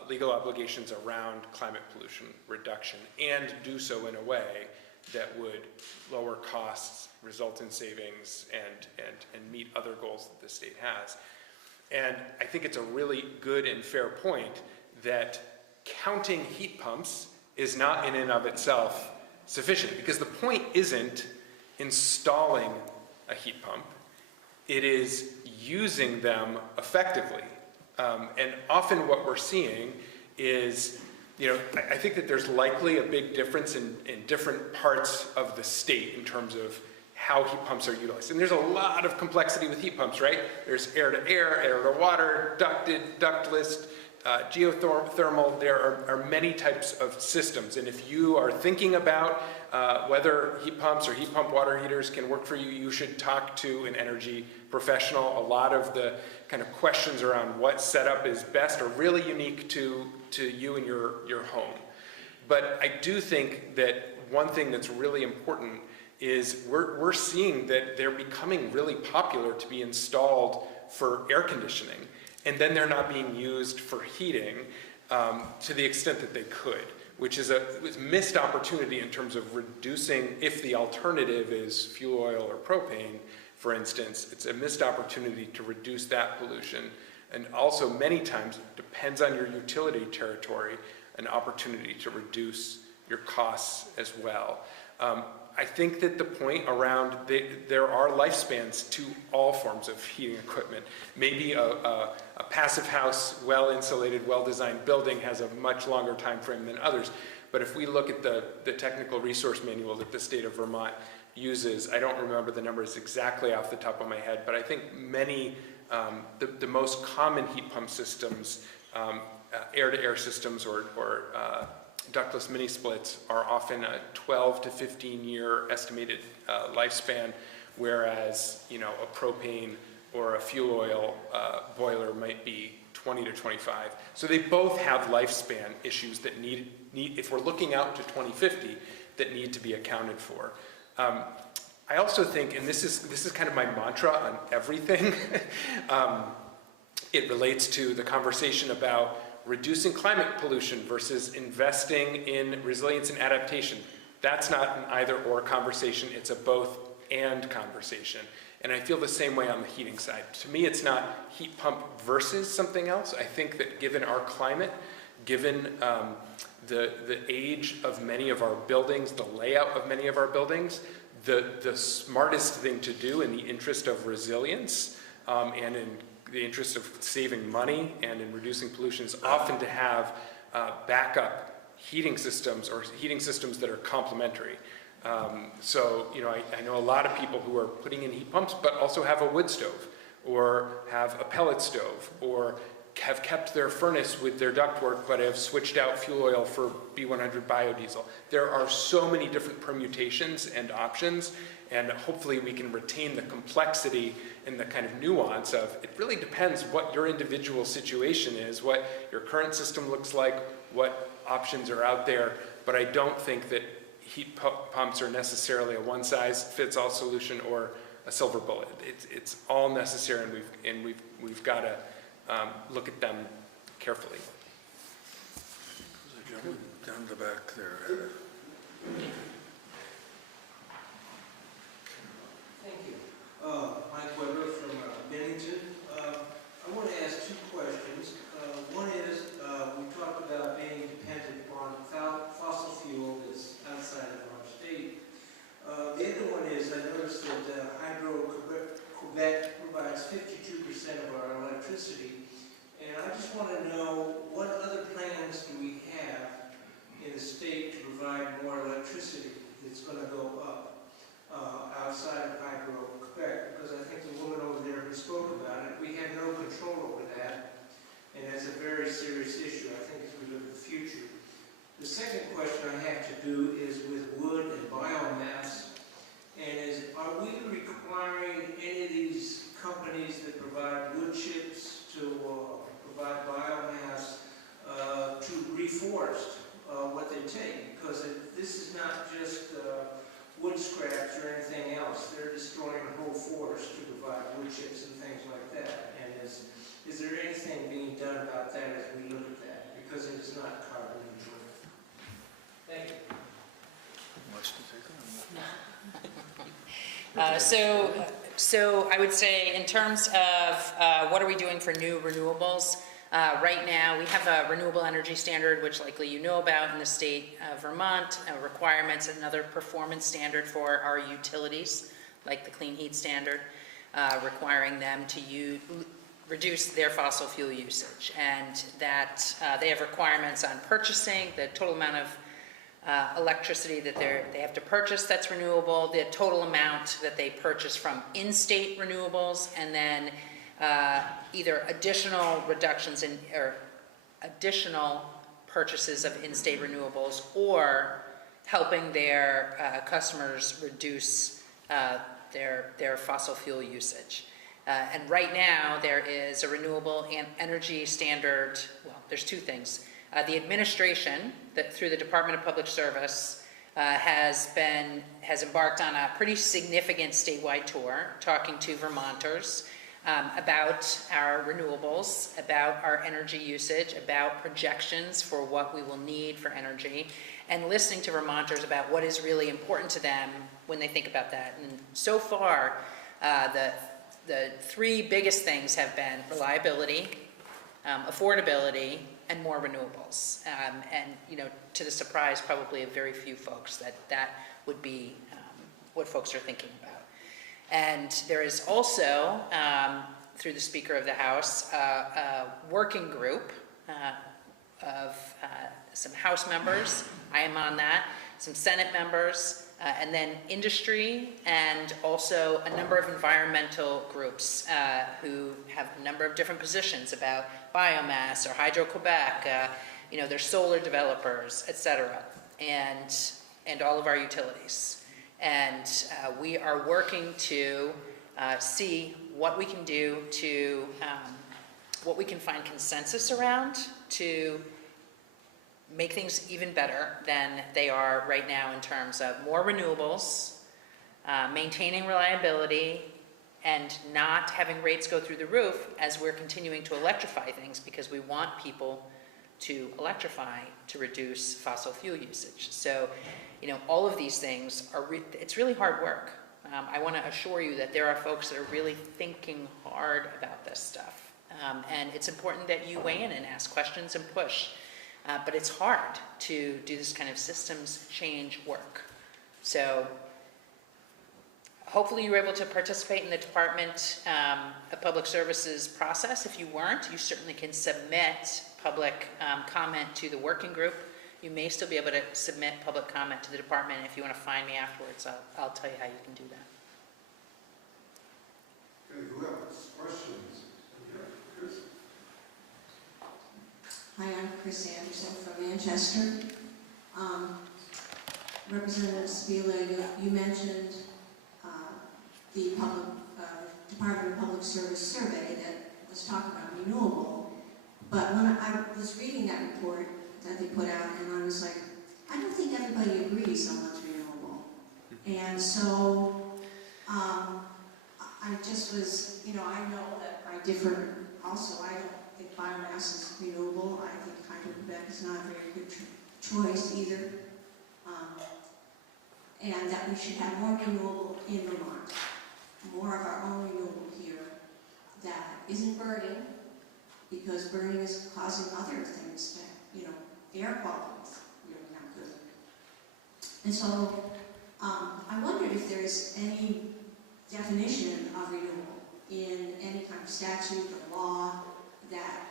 legal obligations around climate pollution reduction, and do so in a way that would lower costs, result in savings, and meet other goals that the state has. And I think it's a really good and fair point that counting heat pumps is not in and of itself sufficient, because the point isn't installing a heat pump, it is using them effectively. And often what we're seeing is, I think that there's likely a big difference in different parts of the state in terms of how heat pumps are utilized. And there's a lot of complexity with heat pumps, right? There's air to air, air to water, ducted, ductless, geothermal. There are many types of systems. And if you are thinking about whether heat pumps or heat pump water heaters can work for you, you should talk to an energy professional. A lot of the kind of questions around what setup is best are really unique to you and your home. But I do think that one thing that's really important is we're seeing that they're becoming really popular to be installed for air conditioning, and then they're not being used for heating to the extent that they could, which is a missed opportunity in terms of reducing, if the alternative is fuel oil or propane, for instance, it's a missed opportunity to reduce that pollution. And also many times, it depends on your utility territory, an opportunity to reduce your costs as well. I think that the point around there are lifespans to all forms of heating equipment. Maybe a passive house, well-insulated, well-designed building has a much longer time frame than others. But if we look at the technical resource manual that the state of Vermont uses, I don't remember the numbers exactly off the top of my head, but I think many, the most common heat pump systems, air-to-air systems or ductless mini splits are often a 12 to 15 year estimated lifespan, whereas a propane or a fuel oil boiler might be 20 to 25. So they both have lifespan issues that need if we're looking out to 2050, that need to be accounted for. I also think, and this is kind of my mantra on everything, it relates to the conversation about reducing climate pollution versus investing in resilience and adaptation. That's not an either-or conversation, it's a both-and conversation. And I feel the same way on the heating side. To me, it's not heat pump versus something else. I think that given our climate, given the age of many of our buildings, the layout of many of our buildings, the smartest thing to do in the interest of resilience and in the interest of saving money and in reducing pollution is often to have backup heating systems or heating systems that are complementary. So, you know, I know a lot of people who are putting in heat pumps, but also have a wood stove, or have a pellet stove, or have kept their furnace with their ductwork, but have switched out fuel oil for B100 biodiesel. There are so many different permutations and options, and hopefully we can retain the complexity and the kind of nuance of, it really depends what your individual situation is, what your current system looks like, what options are out there, but I don't think that heat pumps are necessarily a one-size-fits-all solution or a silver bullet. It's all necessary, and we've got to look at them carefully. There's a gentleman down the back there. Thank you. Mike Weber from Bennington. I want to ask two questions. One is, we talked about being dependent on fossil fuel that's outside of our state. The other one is, I noticed that Hydro-Quebec provides 52% of our electricity. And I just want to know, what other plans do we have in the state to provide more electricity that's going to go up outside of Hydro-Quebec? Because I think the woman over there who spoke about it, we have no control over that. And that's a very serious issue, I think, as we look at the future. The second question I have to do is with wood and biomass. And are we requiring any of these companies that provide wood chips to provide biomass to reforest what they take? Because this is not just wood scraps or anything else. They're destroying a whole forest to provide wood chips and things like that. And is there anything being done about that as we look at that? Because it is not carbon neutral. Thank you. Much to take So I would say, in terms of what are we doing for new renewables, right now we have a renewable energy standard, which likely you know about, in the state of Vermont, requirements, another performance standard for our utilities, like the clean heat standard, requiring them to reduce their fossil fuel usage, and that they have requirements on purchasing the total amount of electricity that they have to purchase that's renewable, the total amount that they purchase from in-state renewables, and then either additional reductions in or additional purchases of in-state renewables, or helping their customers reduce their fossil fuel usage. And right now there is a renewable energy standard. Well, there's two things. The administration, through the Department of Public Service, has embarked on a pretty significant statewide tour, talking to Vermonters about our renewables, about our energy usage, about projections for what we will need for energy, and listening to Vermonters about what is really important to them when they think about that. And so far, the three biggest things have been reliability, affordability, and more renewables. And, you know, to the surprise probably of very few folks, that would be what folks are thinking about. And there is also, through the Speaker of the House, a working group of some House members, I am on that, some Senate members, and then industry, and also a number of environmental groups who have a number of different positions about biomass or Hydro-Quebec, you know, there's solar developers, et cetera, and all of our utilities. And we are working to see what we can do to, what we can find consensus around to make things even better than they are right now in terms of more renewables, maintaining reliability, and not having rates go through the roof as we're continuing to electrify things, because we want people to electrify to reduce fossil fuel usage. So, you know, all of these things are, it's really hard work. I want to assure you that there are folks that are really thinking hard about this stuff. And it's important that you weigh in and ask questions and push. But it's hard to do this kind of systems change work. So hopefully you were able to participate in the Department of Public Services process. If you weren't, you certainly can submit public comment to the working group. You may still be able to submit public comment to the department. If you want to find me afterwards, I'll tell you how you can do that. Okay, who else? Questions? Yeah, Chris? Hi, I'm Chris Anderson from Manchester. Representative Spila, you mentioned the Department of Public Service survey that was talking about renewable, but when I was reading that report that they put out, and I was like, I don't think everybody agrees on what's renewable. And so I just was, I know that I differ also. I don't think biomass is renewable. I think Hydro-Quebec is not a very good choice either. And that we should have more renewable in Vermont, more of our own renewable here that isn't burning, because burning is causing other things that, air quality is really not good. And so I wondered if there's any definition of renewable in any kind of statute or law that,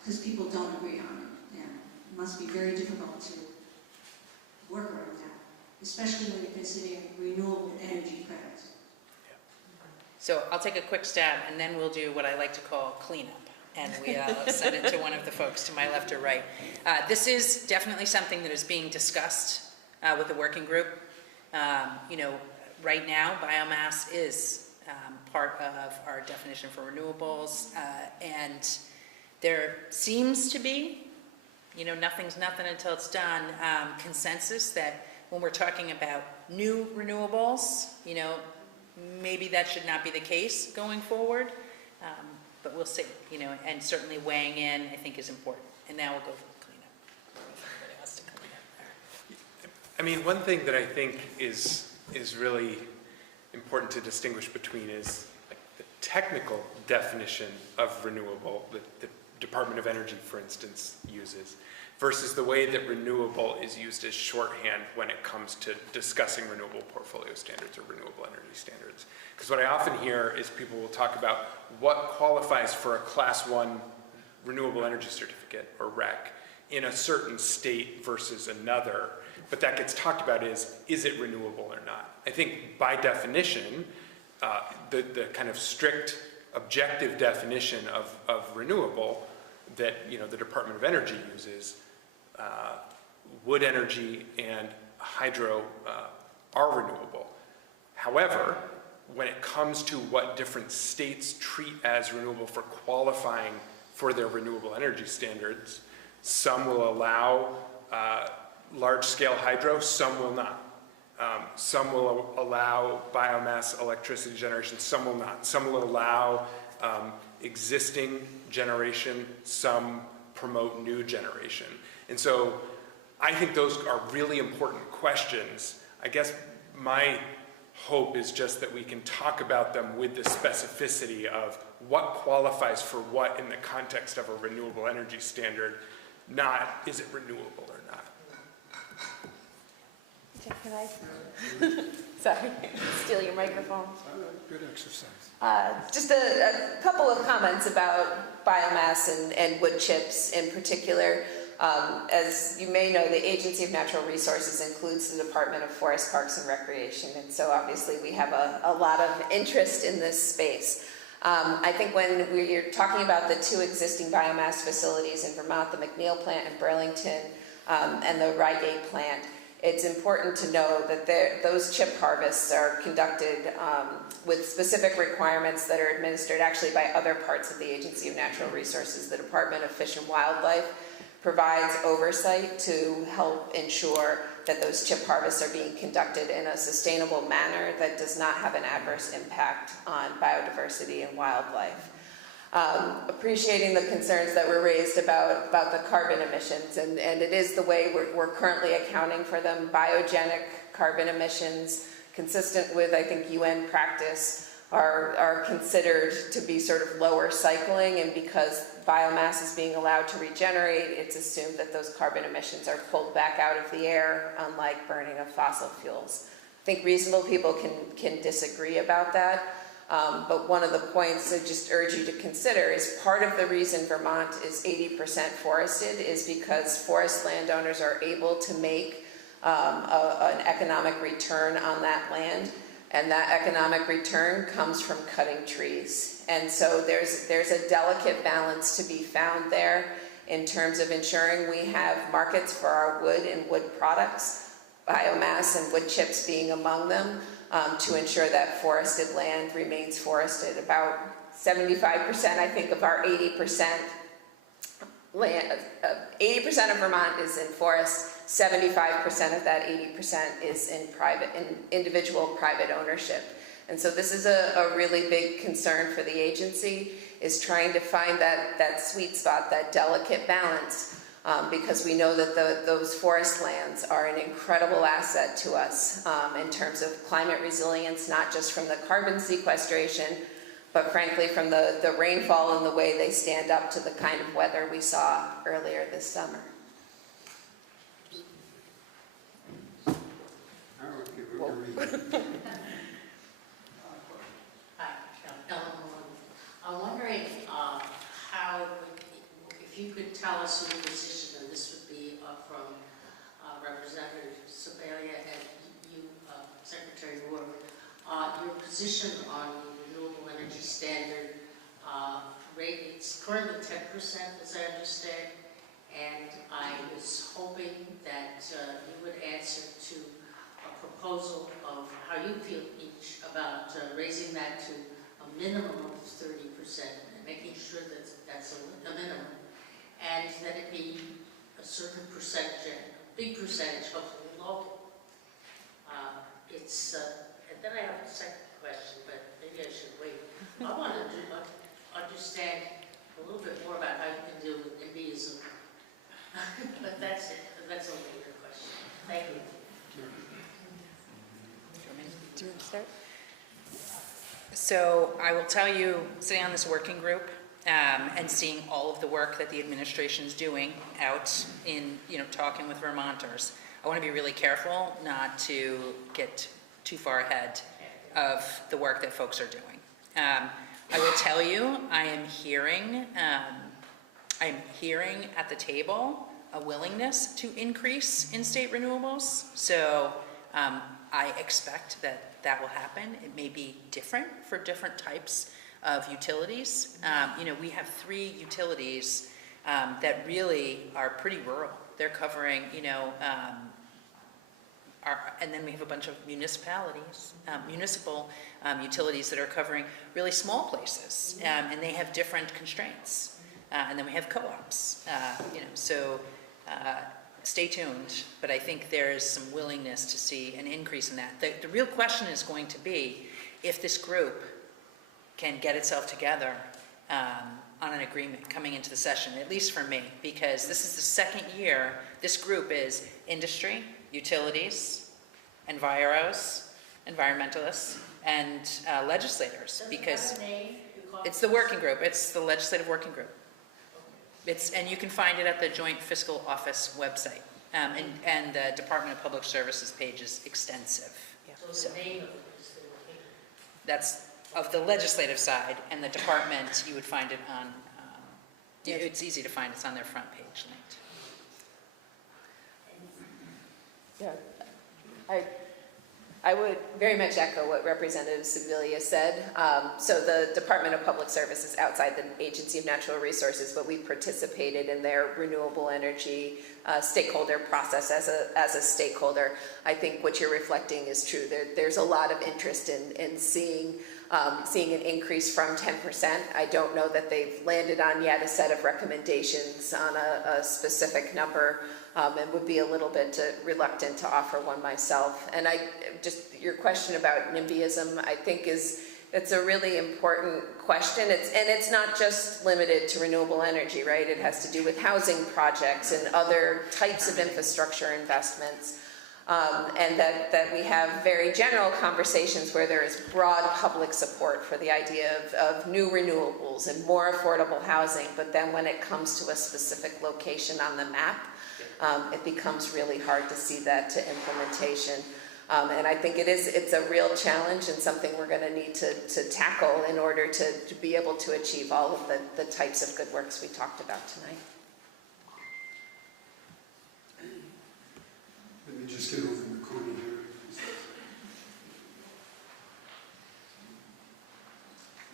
because people don't agree on it, and it must be very difficult to work around that, especially when you're considering renewable energy credits. So I'll take a quick stab, and then we'll do what I like to call cleanup. And we'll send it to one of the folks to my left or right. This is definitely something that is being discussed with the working group. Right now, biomass is part of our definition for renewables, and there seems to be, nothing's nothing until it's done, consensus that when we're talking about new renewables, maybe that should not be the case going forward. But we'll see, and certainly weighing in, I think, is important. And now we'll go for the cleanup. If anybody else to clean up there. I mean, one thing that I think is really important to distinguish between is like the technical definition of renewable that the Department of Energy, for instance, uses, versus the way that renewable is used as shorthand when it comes to discussing renewable portfolio standards or renewable energy standards. Because what I often hear is people will talk about what qualifies for a Class 1 renewable energy certificate, or REC, in a certain state versus another. But that gets talked about is it renewable or not? I think by definition, the kind of strict objective definition of renewable that the Department of Energy uses, wood energy and hydro are renewable. However, when it comes to what different states treat as renewable for qualifying for their renewable energy standards, some will allow large-scale hydro, some will not. Some will allow biomass electricity generation, some will not. Some will allow existing generation, some promote new generation. And so I think those are really important questions. I guess my hope is just that we can talk about them with the specificity of what qualifies for what in the context of a renewable energy standard, not is it renewable or not. Can I, sorry, steal your microphone? Good exercise. Just a couple of comments about biomass and wood chips in particular. As you may know, the Agency of Natural Resources includes the Department of Forest, Parks, and Recreation, and so obviously we have a lot of interest in this space. I think when we're talking about the two existing biomass facilities in Vermont, the McNeil plant in Burlington and the Reigate plant, it's important to know that those chip harvests are conducted with specific requirements that are administered actually by other parts of the Agency of Natural Resources. The Department of Fish and Wildlife provides oversight to help ensure that those chip harvests are being conducted in a sustainable manner that does not have an adverse impact on biodiversity and wildlife. Appreciating the concerns that were raised about the carbon emissions, and it is the way we're currently accounting for them. Biogenic carbon emissions, consistent with, I think, UN practice, are considered to be sort of lower cycling, and because biomass is being allowed to regenerate, it's assumed that those carbon emissions are pulled back out of the air, unlike burning of fossil fuels. think reasonable people can disagree about that. But one of the points I just urge you to consider is part of the reason Vermont is 80% forested is because forest landowners are able to make an economic return on that land, and that economic return comes from cutting trees. And so there's a delicate balance to be found there in terms of ensuring we have markets for our wood and wood products, biomass and wood chips being among them, to ensure that forested land remains forested. About 75%, I think, of our 80% land, 80% of Vermont is in forest. 75% of that 80% is in individual private ownership. And so this is a really big concern for the agency, is trying to find that sweet spot, that delicate balance. Because we know that those forest lands are an incredible asset to us in terms of climate resilience, not just from the carbon sequestration, but frankly from the rainfall and the way they stand up to the kind of weather we saw earlier this summer. Hi, Ellen Malone. I'm wondering how, if you could tell us your position, and this would be from Representative Sebelia and you, Secretary Ward, your position on the renewable energy standard rate. It's currently 10%, as I understand, and I was hoping that you would answer to a proposal of how you feel each about raising that to a minimum of 30% and making sure that that's a minimum, and that it be a certain percentage, a big percentage, hopefully local. And then I have a second question, but maybe I should wait. I want to understand a little bit more about how you can deal with NIMBYism. But that's it. That's a later question. Thank you. Do you want to start? So I will tell you, sitting on this working group and seeing all of the work that the administration is doing out in, talking with Vermonters, I want to be really careful not to get too far ahead of the work that folks are doing. I will tell you, I am hearing at the table a willingness to increase in-state renewables. So I expect that will happen. It may be different for different types of utilities. We have 3 utilities that really are pretty rural. They're covering, and then we have a bunch of municipalities, municipal utilities that are covering really small places, and they have different constraints. And then we have co-ops, so stay tuned, but I think there's some willingness to see an increase in that. The real question is going to be if this group can get itself together on an agreement coming into the session, at least for me, because this is the second year. This group is industry, utilities, enviros, environmentalists, and legislators, because it's the working group. It's the legislative working group. And you can find it at the Joint Fiscal Office website, and the Department of Public Services page is extensive. Yeah. So the name of it is the that's of the legislative side, and the department, you would find it on, it's easy to find, it's on their front page linked. Yeah, I would very much echo what Representative Sebelia said. So the Department of Public Service is outside the Agency of Natural Resources, but we participated in their renewable energy stakeholder process as a stakeholder. I think what you're reflecting is true. There's a lot of interest in seeing an increase from 10%. I don't know that they've landed on yet a set of recommendations on a specific number. And would be a little bit reluctant to offer one myself. And your question about NIMBYism, I think it's a really important question. It's not just limited to renewable energy, right? It has to do with housing projects and other types of infrastructure investments. And that we have very general conversations where there is broad public support for the idea of new renewables and more affordable housing. But then when it comes to a specific location on the map, it becomes really hard to see that to implementation. And I think it's a real challenge and something we're going to need to tackle in order to be able to achieve all of the types of good works we talked about tonight. Let me just get over the corner here.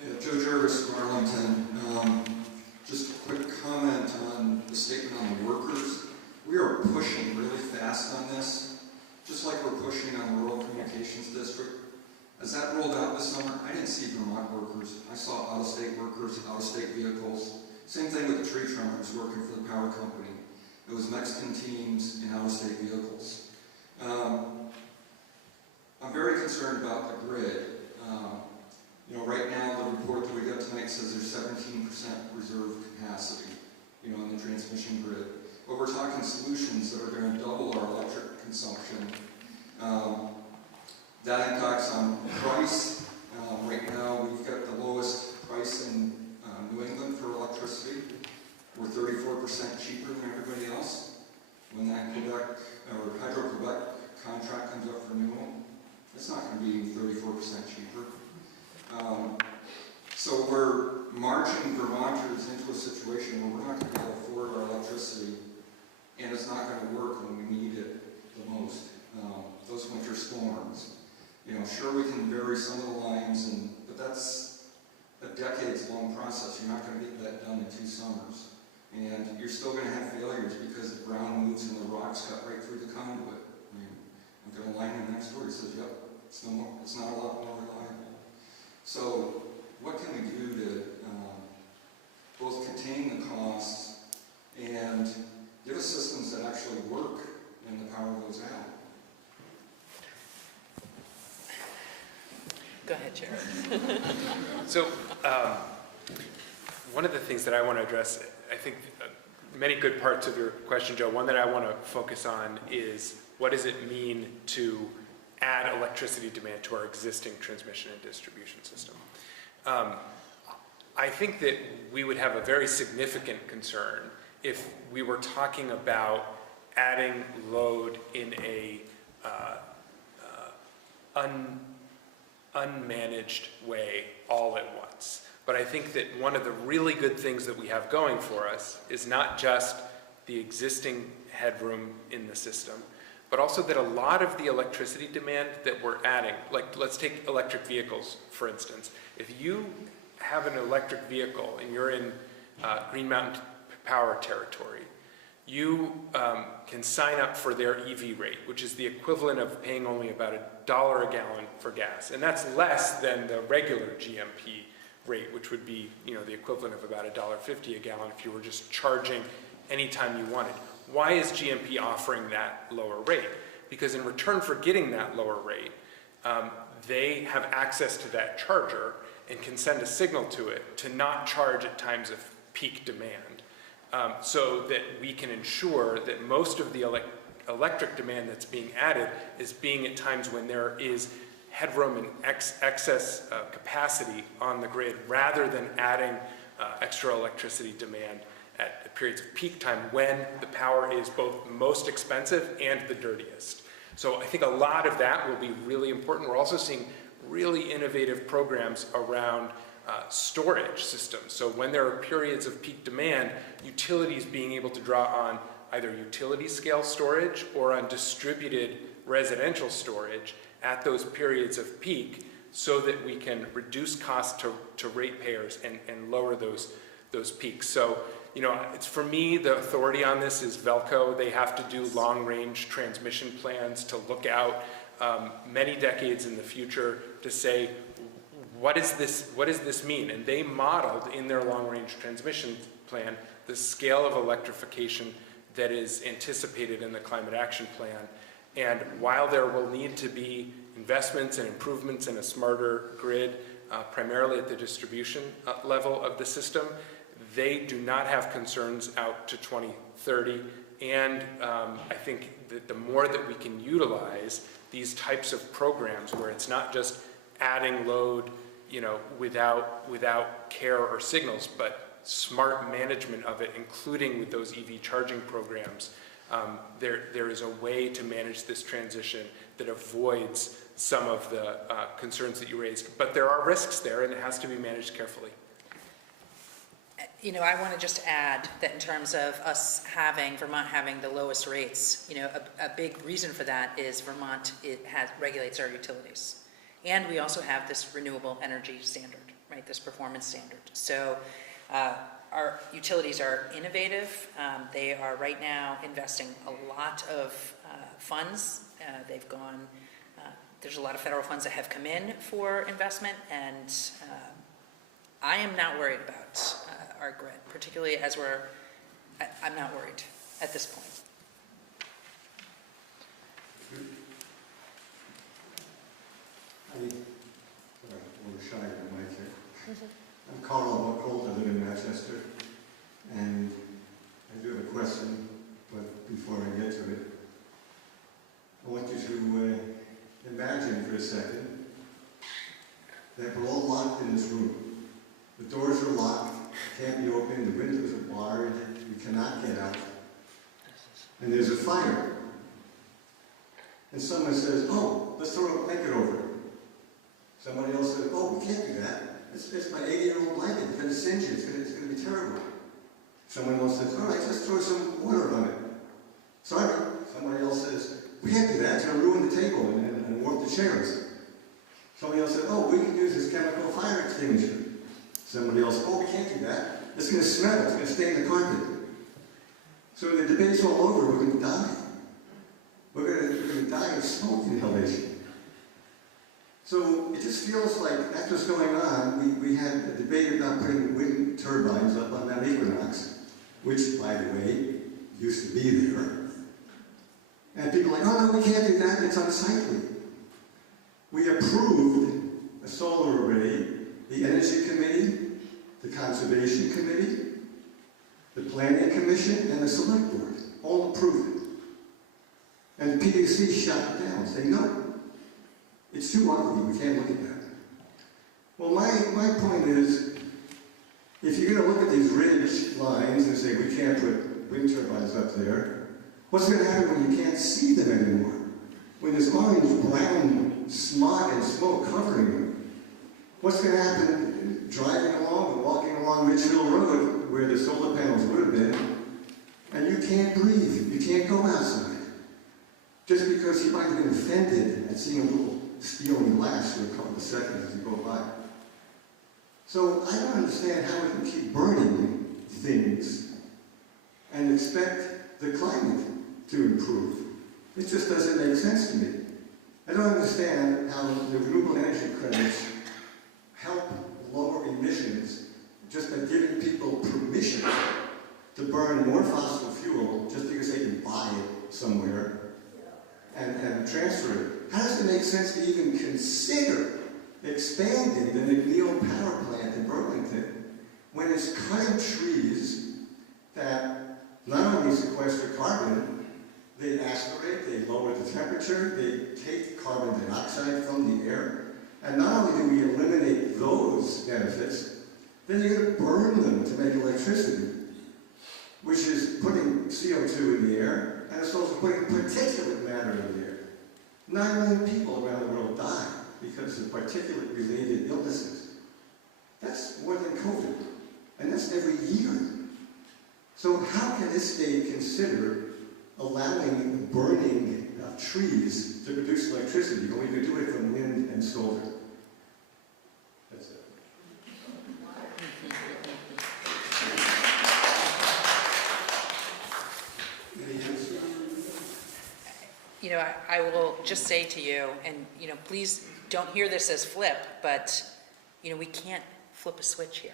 Yeah, Joe Jervis from Arlington. Just a quick comment on the statement on the workers. We are pushing really fast on this, just like we're pushing on the Rural Communications District. As that rolled out this summer, I didn't see Vermont workers. I saw out-of-state workers, out-of-state vehicles. Same thing with the tree trimmers working for the power company. It was Mexican teams in out-of-state vehicles. I'm very concerned about the grid. Right now the report that we got tonight says there's 17% reserve capacity, on the transmission grid. But we're talking solutions that are going to double our electric consumption. That impacts on price. Right now we've got the lowest price in New England for electricity. We're 34% cheaper than everybody else. When that Quebec, or Hydro-Quebec contract comes up for renewal, it's not going to be 34% cheaper. So we're marching Vermonters into a situation where we're not going to be able to afford our electricity, and it's not going to work when we need it the most. Those winter storms. Sure we can vary some of the lines, but that's a decades-long process. You're not going to get that done in 2 summers. And you're still going to have failures because the ground moves and the rocks cut right through the conduit. I've got a lineman next door who says, yep, it's not a lot more reliable. So what can we do to both contain the costs and give us systems that actually work when the power goes out? Go ahead, Chair. So one of the things that I want to address, I think many good parts of your question, Joe, one that I want to focus on is what does it mean to add electricity demand to our existing transmission and distribution system? I think that we would have a very significant concern if we were talking about adding load in a unmanaged way all at once. But I think that one of the really good things that we have going for us is not just the existing headroom in the system, but also that a lot of the electricity demand that we're adding, like let's take electric vehicles, for instance. If you have an electric vehicle and you're in Green Mountain Power territory, you can sign up for their EV rate, which is the equivalent of paying only about $1 a gallon for gas. And that's less than the regular GMP rate, which would be the equivalent of about $1.50 a gallon if you were just charging anytime you wanted. Why is GMP offering that lower rate? Because in return for getting that lower rate, they have access to that charger and can send a signal to it to not charge at times of peak demand, so that we can ensure that most of the electric demand that's being added is being at times when there is headroom and excess capacity on the grid, rather than adding extra electricity demand at periods of peak time when the power is both most expensive and the dirtiest. So I think a lot of that will be really important. We're also seeing really innovative programs around storage systems. So when there are periods of peak demand, utilities being able to draw on either utility scale storage or on distributed residential storage at those periods of peak, so that we can reduce costs to ratepayers and lower those peaks. So, it's, for me, the authority on this is Velco. They have to do long-range transmission plans to look out many decades in the future to say, what does this mean? And they modeled in their long-range transmission plan the scale of electrification that is anticipated in the Climate Action Plan. And while there will need to be investments and improvements in a smarter grid, primarily at the distribution level of the system, they do not have concerns out to 2030. And I think that the more that we can utilize these types of programs, where it's not just adding load, without care or signals, but smart management of it, including with those EV charging programs, there is a way to manage this transition that avoids some of the concerns that you raised. But there are risks there, and it has to be managed carefully. You know, I want to just add that in terms of us Vermont having the lowest rates, you know, a big reason for that is Vermont, regulates our utilities. And we also have this renewable energy standard, right, this performance standard. So our utilities are innovative. They are right now investing a lot of funds. They've gone, there's a lot of federal funds that have come in for investment, and I am not worried about our grid, particularly as I'm not worried at this point. We're shy of the mic here. I'm Carl Buckhold, I live in Manchester, and I do have a question, but before I get to it, I want you to imagine for a second that we're all locked in this room. The doors are locked, can't be opened, the windows are barred, you cannot get out, and there's a fire. And someone says, oh, let's throw a blanket over it. Somebody else says, oh, we can't do that. It's my 80-year-old blanket, it's going to singe you, it's going to be terrible. Someone else says, all right, let's throw some water on it. Sorry. Somebody else says, we can't do that, it's going to ruin the table and warp the chairs. Somebody else says, oh, we can use this chemical fire extinguisher. Somebody else, oh, we can't do that. It's going to smell, it's going to stain the carpet. So when the debate's all over, we're going to die. We're going to die of smoke inhalation. So it just feels like that's what's going on. We had a debate about putting wind turbines up on Mount Equinox, which, by the way, used to be there. And people are like, oh no, we can't do that, it's unsightly. We approved a solar array, the Energy Committee, the Conservation Committee, the Planning Commission, and the Select Board all approved it. And the PDC shut it down, saying, no, it's too ugly, we can't look at that. Well, my point is, if you're going to look at these ridge lines and say we can't put wind turbines up there, what's going to happen when you can't see them anymore? When there's orange-brown smog and smoke covering them, what's going to happen driving along and walking along Ridgefield Road, where the solar panels would have been, and you can't breathe, you can't go outside. Just because you might have been offended at seeing a little steel and glass for a couple of seconds as you go by. So I don't understand how we can keep burning things and expect the climate to improve. It just doesn't make sense to me. I don't understand how the renewable energy credits help lower emissions just by giving people permission to burn more fossil fuel just because they can buy it somewhere and transfer it. How does it make sense to even consider expanding the McNeil power plant in Burlington when it's cutting trees that not only sequester carbon, they aspirate, they lower the temperature, they take carbon dioxide from the air, and not only do we eliminate those benefits, then you're going to burn them to make electricity, which is putting CO2 in the air, and it's also putting particulate matter in the air. 9 million people around the world die because of particulate-related illnesses. That's more than COVID, and that's every year. So how can this state consider allowing burning of trees to produce electricity when we could do it from wind and solar? That's it. You know, I will just say to you, and, you know, please don't hear this as flip, but, you know, we can't flip a switch here.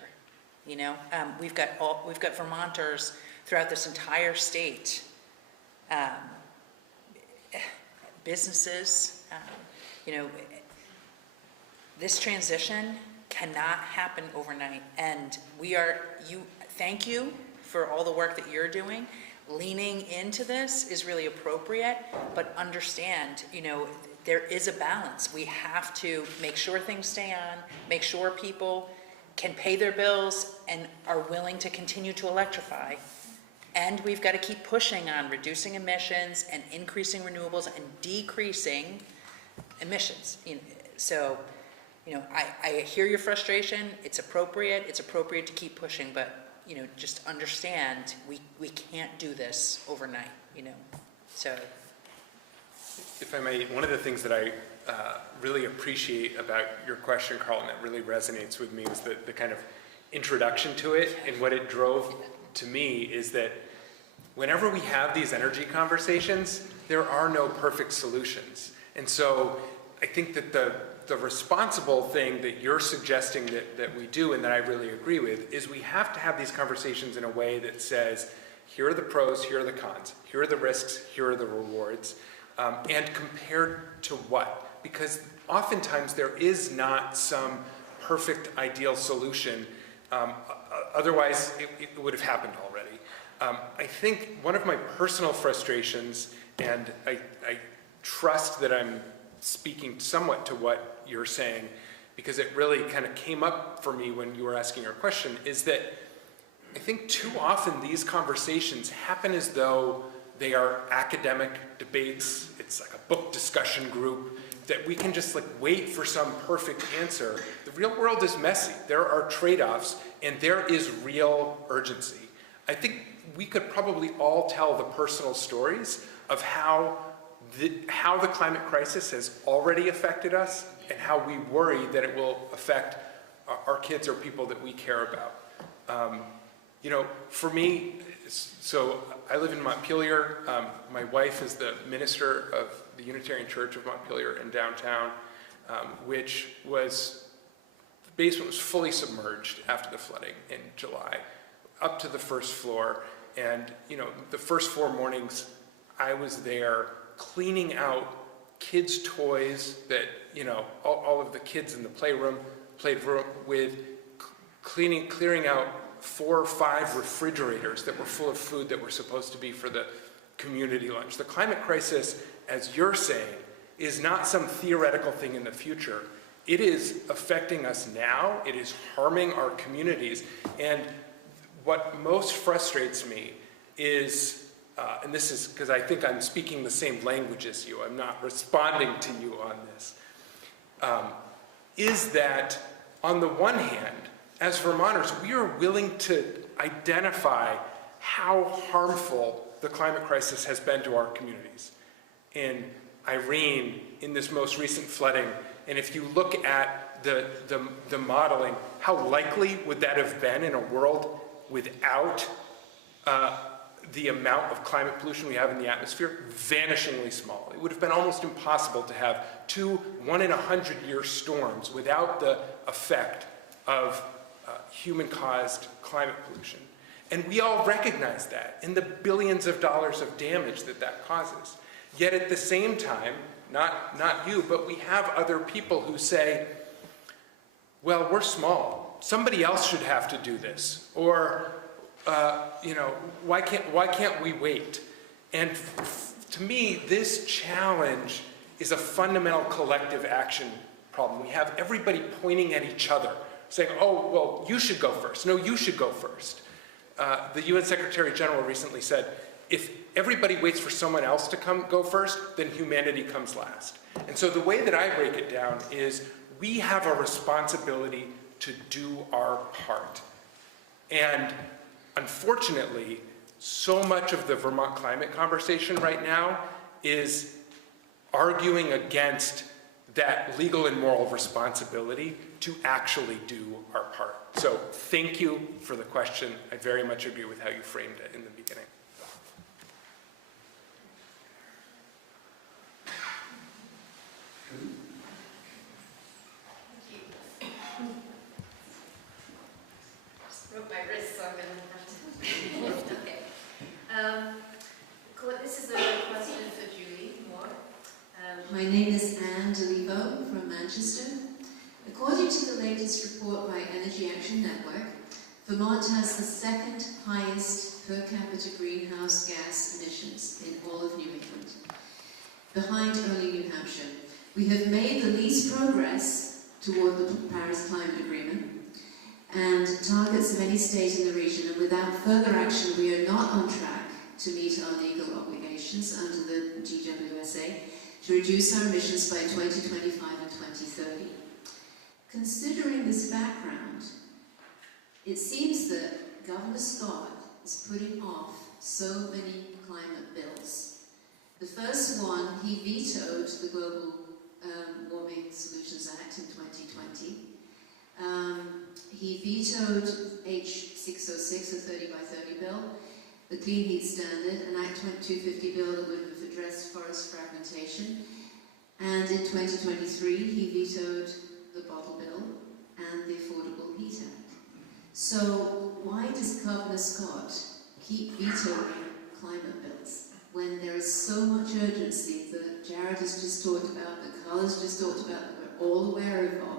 You know, we've got Vermonters throughout this entire state, businesses, you know, this transition cannot happen overnight. And thank you for all the work that you're doing. Leaning into this is really appropriate, but understand, you know, there is a balance. We have to make sure things stay on, make sure people can pay their bills and are willing to continue to electrify. And we've got to keep pushing on reducing emissions and increasing renewables and decreasing emissions. So, I hear your frustration. It's appropriate. It's appropriate to keep pushing, but, just understand we can't do this overnight, so. If I may, one of the things that I really appreciate about your question, Carl, and that really resonates with me is the kind of introduction to it, and what it drove to me is that whenever we have these energy conversations, there are no perfect solutions. And so I think that the responsible thing that you're suggesting that we do, and that I really agree with, is we have to have these conversations in a way that says, here are the pros, here are the cons, here are the risks, here are the rewards, and compared to what? Because oftentimes there is not some perfect, ideal solution. Otherwise, it would have happened already. I think one of my personal frustrations, and I trust that I'm speaking somewhat to what you're saying, because it really kind of came up for me when you were asking your question, is that I think too often these conversations happen as though they are academic debates. It's like a book discussion group that we can just wait for some perfect answer. The real world is messy. There are trade-offs, and there is real urgency. I think we could probably all tell the personal stories of how the climate crisis has already affected us, and how we worry that it will affect our kids or people that we care about. For me, so I live in Montpelier. My wife is the minister of the Unitarian Church of Montpelier in downtown, which was, the basement was fully submerged after the flooding in July, up to the first floor. And, the first 4 mornings I was there cleaning out kids' toys that, all of the kids in the playroom played with, clearing out 4 or 5 refrigerators that were full of food that were supposed to be for the community lunch. The climate crisis, as you're saying, is not some theoretical thing in the future. It is affecting us now. It is harming our communities. And what most frustrates me is, and this is because I think I'm speaking the same language as you, I'm not responding to you on this, is that on the one hand, as Vermonters, we are willing to identify how harmful the climate crisis has been to our communities. In Irene, in this most recent flooding, and if you look at the modeling, how likely would that have been in a world without the amount of climate pollution we have in the atmosphere? Vanishingly small. It would have been almost impossible to have 2 1-in-100-year storms without the effect of human-caused climate pollution. And we all recognize that in the billions of dollars of damage that causes. Yet at the same time, not you, but we have other people who say, well, we're small. Somebody else should have to do this. Or, why can't we wait? And to me, this challenge is a fundamental collective action problem. We have everybody pointing at each other, saying, oh, well, you should go first. No, you should go first. The UN Secretary General recently said, if everybody waits for someone else to go first, then humanity comes last. And so the way that I break it down is we have a responsibility to do our part. And unfortunately, so much of the Vermont climate conversation right now is arguing against that legal and moral responsibility to actually do our part. So thank you for the question. I very much agree with how you framed it in the beginning. Just broke my wrist, so I'm going to have to lift. Okay. This is a question for Julie Moore. My name is Anne DeLevo from Manchester. According to the latest report by Energy Action Network, Vermont has the 2nd highest per capita greenhouse gas emissions in all of New England, behind only New Hampshire. We have made the least progress toward the Paris Climate Agreement, and targets of any state in the region, and without further action we are not on track to meet our legal obligations under the GWSA to reduce our emissions by 2025 and 2030. Considering this background, it seems that Governor Scott is putting off so many climate bills. The first one, he vetoed the Global Warming Solutions Act in 2020. He vetoed H606, a 30 by 30 bill, the Clean Heat Standard, an Act 250 bill that would have addressed forest fragmentation. And in 2023, he vetoed the bottle bill and the Affordable Heat Act. So why does Governor Scott keep vetoing climate bills when there is so much urgency that Jared has just talked about, that Carl has just talked about, that we're all aware of now?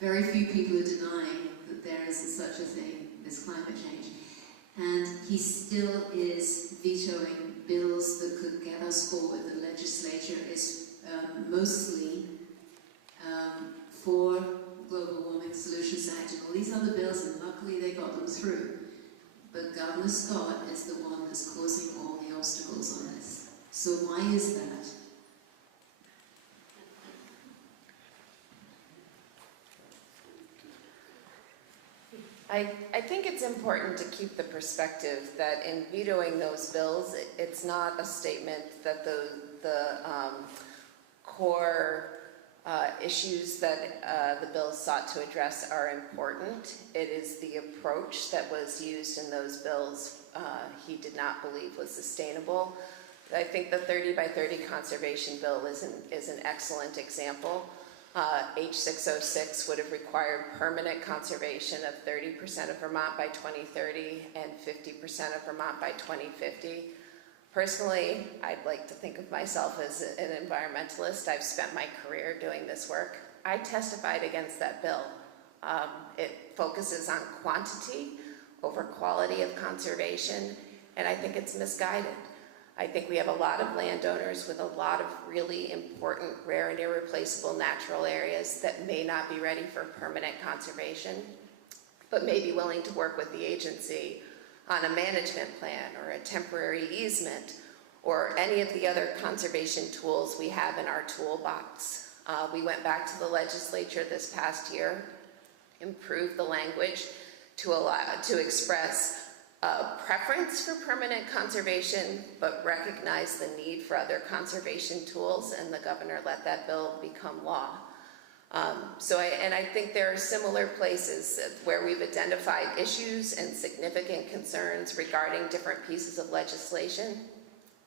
Very few people are denying that there is such a thing as climate change. And he still is vetoing bills that could get us forward. The legislature is mostly for Global Warming Solutions Act and all these other bills, and luckily they got them through. But Governor Scott is the one that's causing all the obstacles on this. So why is that? I think it's important to keep the perspective that in vetoing those bills, it's not a statement that the core issues that the bills sought to address are important. It is the approach that was used in those bills he did not believe was sustainable. I think the 30 by 30 conservation bill is an excellent example. H606 would have required permanent conservation of 30% of Vermont by 2030 and 50% of Vermont by 2050. Personally, I'd like to think of myself as an environmentalist. I've spent my career doing this work. I testified against that bill. It focuses on quantity over quality of conservation, and I think it's misguided. I think we have a lot of landowners with a lot of really important, rare and irreplaceable natural areas that may not be ready for permanent conservation, but may be willing to work with the agency on a management plan or a temporary easement or any of the other conservation tools we have in our toolbox. We went back to the legislature this past year, improved the language to express preference for permanent conservation, but recognize the need for other conservation tools, and the governor let that bill become law. I think there are similar places where we've identified issues and significant concerns regarding different pieces of legislation.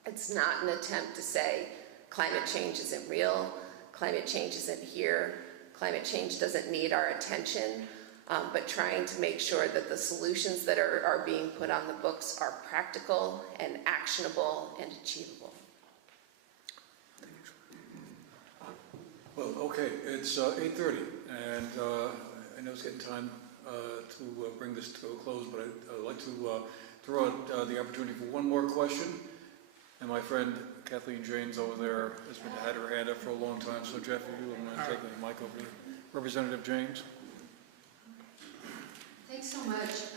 It's not an attempt to say climate change isn't real, climate change isn't here, climate change doesn't need our attention. But trying to make sure that the solutions that are being put on the books are practical and actionable and achievable. Well, okay, it's 8:30, and I know it's getting time to bring this to a close, but I'd like to throw out the opportunity for one more question. And my friend Kathleen James over there has had her hand up for a long time, so Jeff, if you want to take the mic over to Representative James. Thanks so much.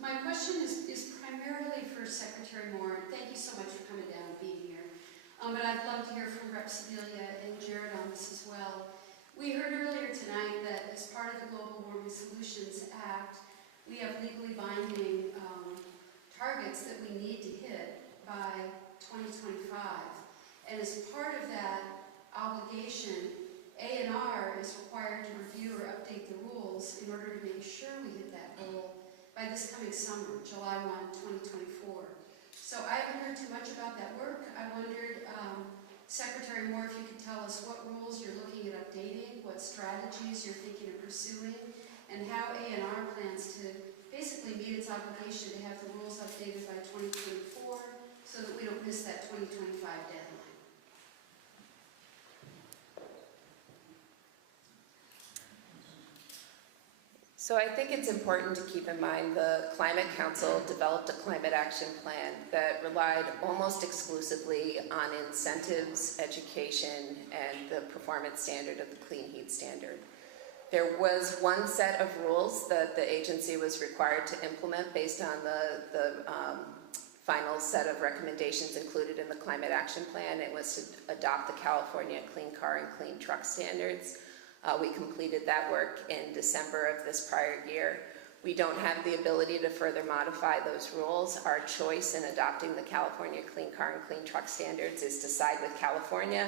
My question is primarily for Secretary Moore. Thank you so much for coming down and being here. But I'd love to hear from Rep. Sebelia and Jared on this as well. We heard earlier tonight that as part of the Global Warming Solutions Act, we have legally binding targets that we need to hit by 2025. And as part of that obligation, A&R is required to review or update the rules in order to make sure we hit that goal by this coming summer, July 1, 2024. So I haven't heard too much about that work. I wondered, Secretary Moore, if you could tell us what rules you're looking at updating, what strategies you're thinking of pursuing, and how A&R plans to basically meet its obligation to have the rules updated by 2024 so that we don't miss that 2025 deadline. So I think it's important to keep in mind the Climate Council developed a climate action plan that relied almost exclusively on incentives, education, and the performance standard of the Clean Heat Standard. There was one set of rules that the agency was required to implement based on the final set of recommendations included in the Climate Action Plan. It was to adopt the California Clean Car and Clean Truck Standards. We completed that work in December of this prior year. We don't have the ability to further modify those rules. Our choice in adopting the California Clean Car and Clean Truck Standards is to side with California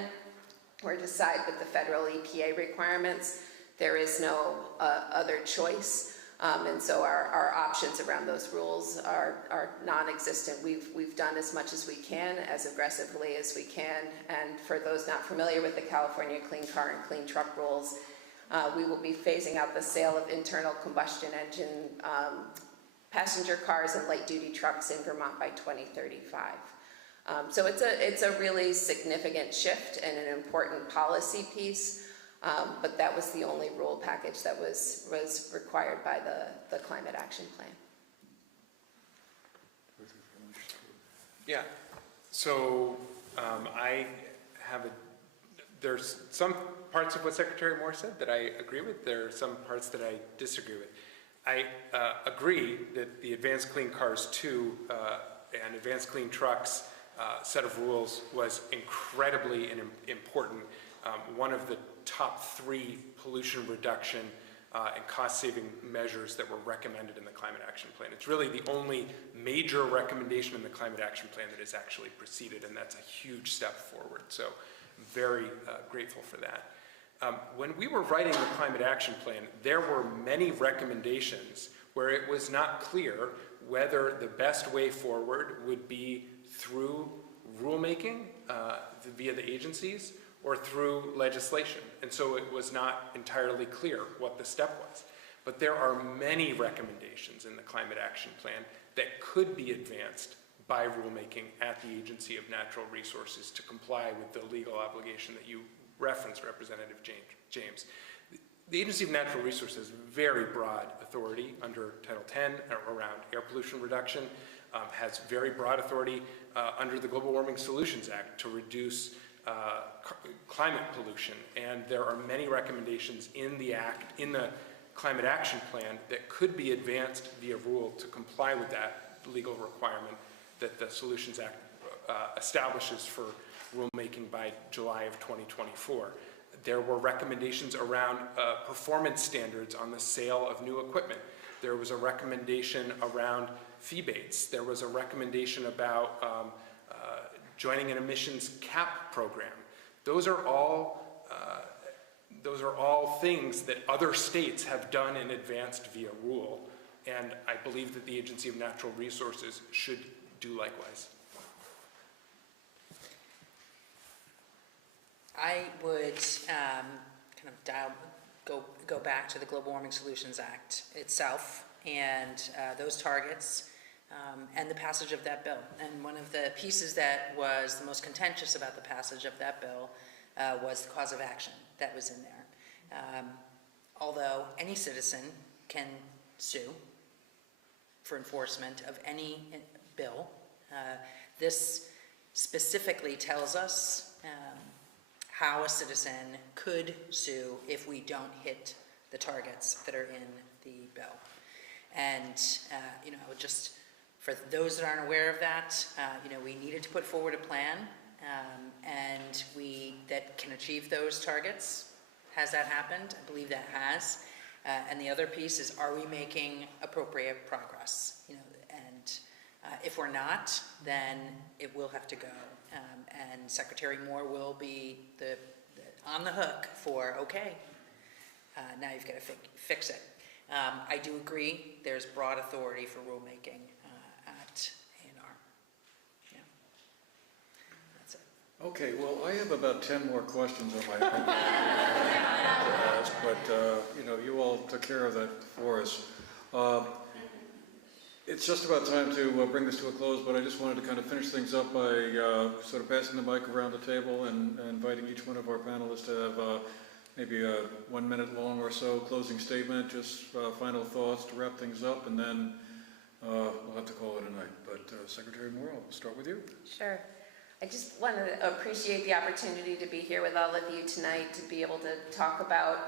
or to side with the federal EPA requirements. There is no other choice. And so our options around those rules are non-existent. We've done as much as we can, as aggressively as we can. And for those not familiar with the California Clean Car and Clean Truck rules, we will be phasing out the sale of internal combustion engine passenger cars and light-duty trucks in Vermont by 2035. So it's a really significant shift and an important policy piece. But that was the only rule package that was required by the Climate Action Plan. Yeah, so there's some parts of what Secretary Moore said that I agree with. There are some parts that I disagree with. I agree that the Advanced Clean Cars 2 and Advanced Clean Trucks set of rules was incredibly important. One of the top 3 pollution reduction and cost-saving measures that were recommended in the Climate Action Plan. It's really the only major recommendation in the Climate Action Plan that is actually proceeded, and that's a huge step forward. So I'm very grateful for that. When we were writing the Climate Action Plan, there were many recommendations where it was not clear whether the best way forward would be through rulemaking via the agencies or through legislation. And so it was not entirely clear what the step was. But there are many recommendations in the Climate Action Plan that could be advanced by rulemaking at the Agency of Natural Resources to comply with the legal obligation that you referenced, Representative James. The Agency of Natural Resources has very broad authority under Title 10 around air pollution reduction, has very broad authority under the Global Warming Solutions Act to reduce climate pollution, and there are many recommendations in the Climate Action Plan that could be advanced via rule to comply with that legal requirement that the Solutions Act establishes for rulemaking by July of 2024. There were recommendations around performance standards on the sale of new equipment. There was a recommendation around fee baits. There was a recommendation about joining an emissions cap program. Those are all things that other states have done in advance via rule, and I believe that the Agency of Natural Resources should do likewise. I would go back to the Global Warming Solutions Act itself and those targets. And the passage of that bill. And one of the pieces that was the most contentious about the passage of that bill was the cause of action that was in there. Although any citizen can sue for enforcement of any bill, this specifically tells us how a citizen could sue if we don't hit the targets that are in the bill. And, just for those that aren't aware of that, we needed to put forward a plan, and that can achieve those targets. Has that happened? I believe that has. And the other piece is, are we making appropriate progress? And if we're not, then it will have to go. And Secretary Moore will be on the hook for, okay, now you've got to fix it. I do agree there's broad authority for rulemaking at A&R. Yeah. That's it. Okay, well, I have about 10 more questions on my own to ask, but you all took care of that for us. It's just about time to bring this to a close, but I just wanted to kind of finish things up by sort of passing the mic around the table and inviting each one of our panelists to have maybe a 1 minute long or so closing statement, just final thoughts to wrap things up, and then we'll have to call it a night. But Secretary Moore, I'll start with you. Sure. I just want to appreciate the opportunity to be here with all of you tonight, to be able to talk about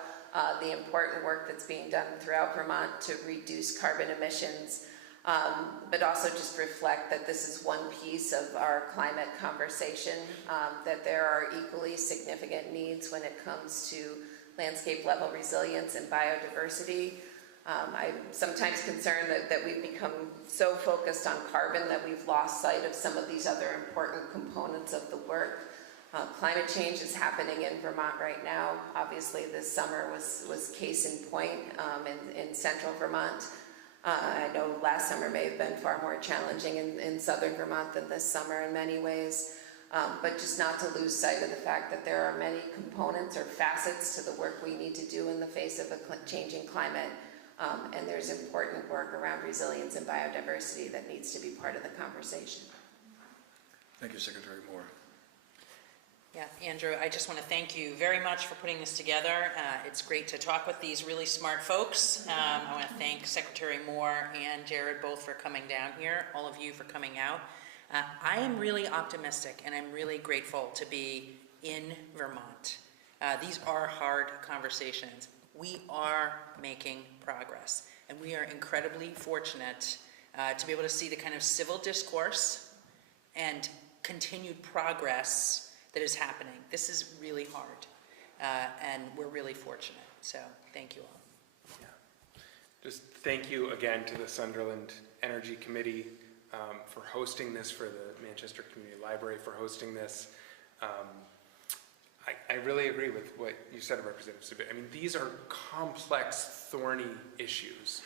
the important work that's being done throughout Vermont to reduce carbon emissions, but also just reflect that this is one piece of our climate conversation, that there are equally significant needs when it comes to landscape level resilience and biodiversity. I'm sometimes concerned that we've become so focused on carbon that we've lost sight of some of these other important components of the work. Climate change is happening in Vermont right now. Obviously, this summer was case in point in central Vermont. I know last summer may have been far more challenging in southern Vermont than this summer in many ways. But just not to lose sight of the fact that there are many components or facets to the work we need to do in the face of a changing climate. And there's important work around resilience and biodiversity that needs to be part of the conversation. Thank you, Secretary Moore. Yeah, Andrew, I just want to thank you very much for putting this together. It's great to talk with these really smart folks. I want to thank Secretary Moore and Jared both for coming down here, all of you for coming out. I am really optimistic and I'm really grateful to be in Vermont. These are hard conversations. We are making progress, and we are incredibly fortunate to be able to see the kind of civil discourse and continued progress that is happening. This is really hard, and we're really fortunate. So thank you all. Yeah. Just thank you again to the Sunderland Energy Committee for hosting this, for the Manchester Community Library for hosting this. I really agree with what you said, Representative Sabia. I mean, these are complex, thorny issues.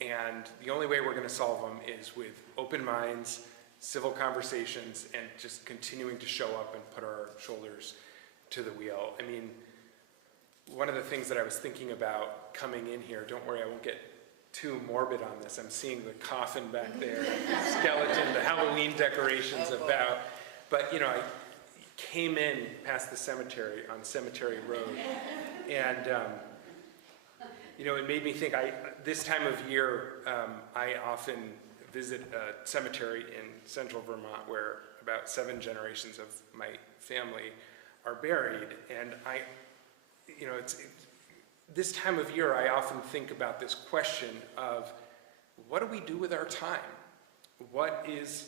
And the only way we're going to solve them is with open minds, civil conversations, and just continuing to show up and put our shoulders to the wheel. I mean, one of the things that I was thinking about coming in here, don't worry, I won't get too morbid on this. I'm seeing the coffin back there, the skeleton, the Halloween decorations about, but you know, I came in past the cemetery on Cemetery Road, and you know, it made me think, this time of year, I often visit a cemetery in central Vermont where about 7 generations of my family are buried, and you know, this time of year, I often think about this question of, what do we do with our time? What is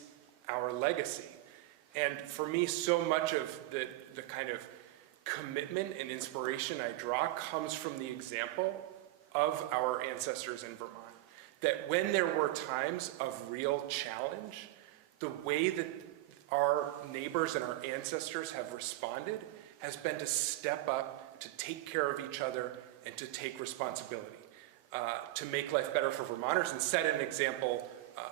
our legacy? And for me, so much of the kind of commitment and inspiration I draw comes from the example of our ancestors in Vermont. That when there were times of real challenge, the way that our neighbors and our ancestors have responded has been to step up, to take care of each other, and to take responsibility, to make life better for Vermonters and set an example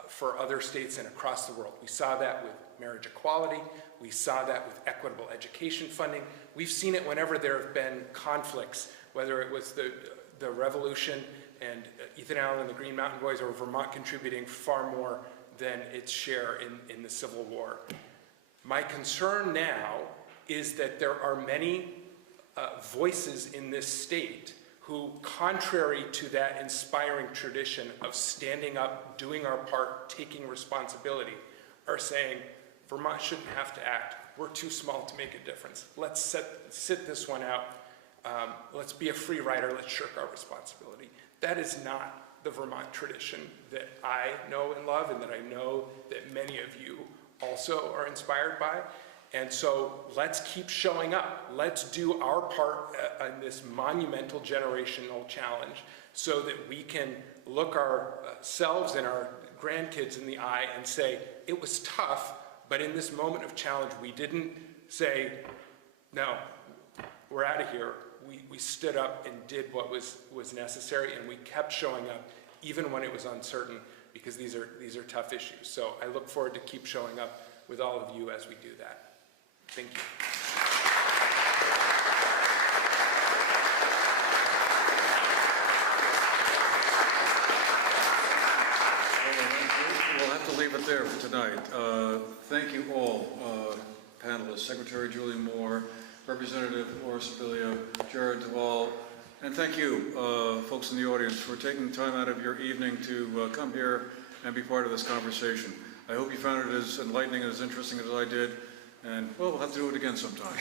for other states and across the world. We saw that with marriage equality. We saw that with equitable education funding. We've seen it whenever there have been conflicts, whether it was the revolution and Ethan Allen and the Green Mountain Boys, or Vermont contributing far more than its share in the Civil War. My concern now is that there are many voices in this state who, contrary to that inspiring tradition of standing up, doing our part, taking responsibility, are saying, Vermont shouldn't have to act. We're too small to make a difference. Let's sit this one out. Let's be a free rider. Let's shirk our responsibility. That is not the Vermont tradition that I know and love, and that I know that many of you also are inspired by. And so let's keep showing up. Let's do our part in this monumental generational challenge so that we can look ourselves and our grandkids in the eye and say, it was tough, but in this moment of challenge, we didn't say, no, we're out of here. We stood up and did what was necessary, and we kept showing up even when it was uncertain, because these are tough issues. So I look forward to keep showing up with all of you as we do that. Thank you. We'll have to leave it there for tonight. Thank you all, panelists, Secretary Julie Moore, Representative Laura Sibilia, Jared Duvall, and thank you, folks in the audience, for taking time out of your evening to come here and be part of this conversation. I hope you found it as enlightening and as interesting as I did, and well, we'll have to do it again sometime.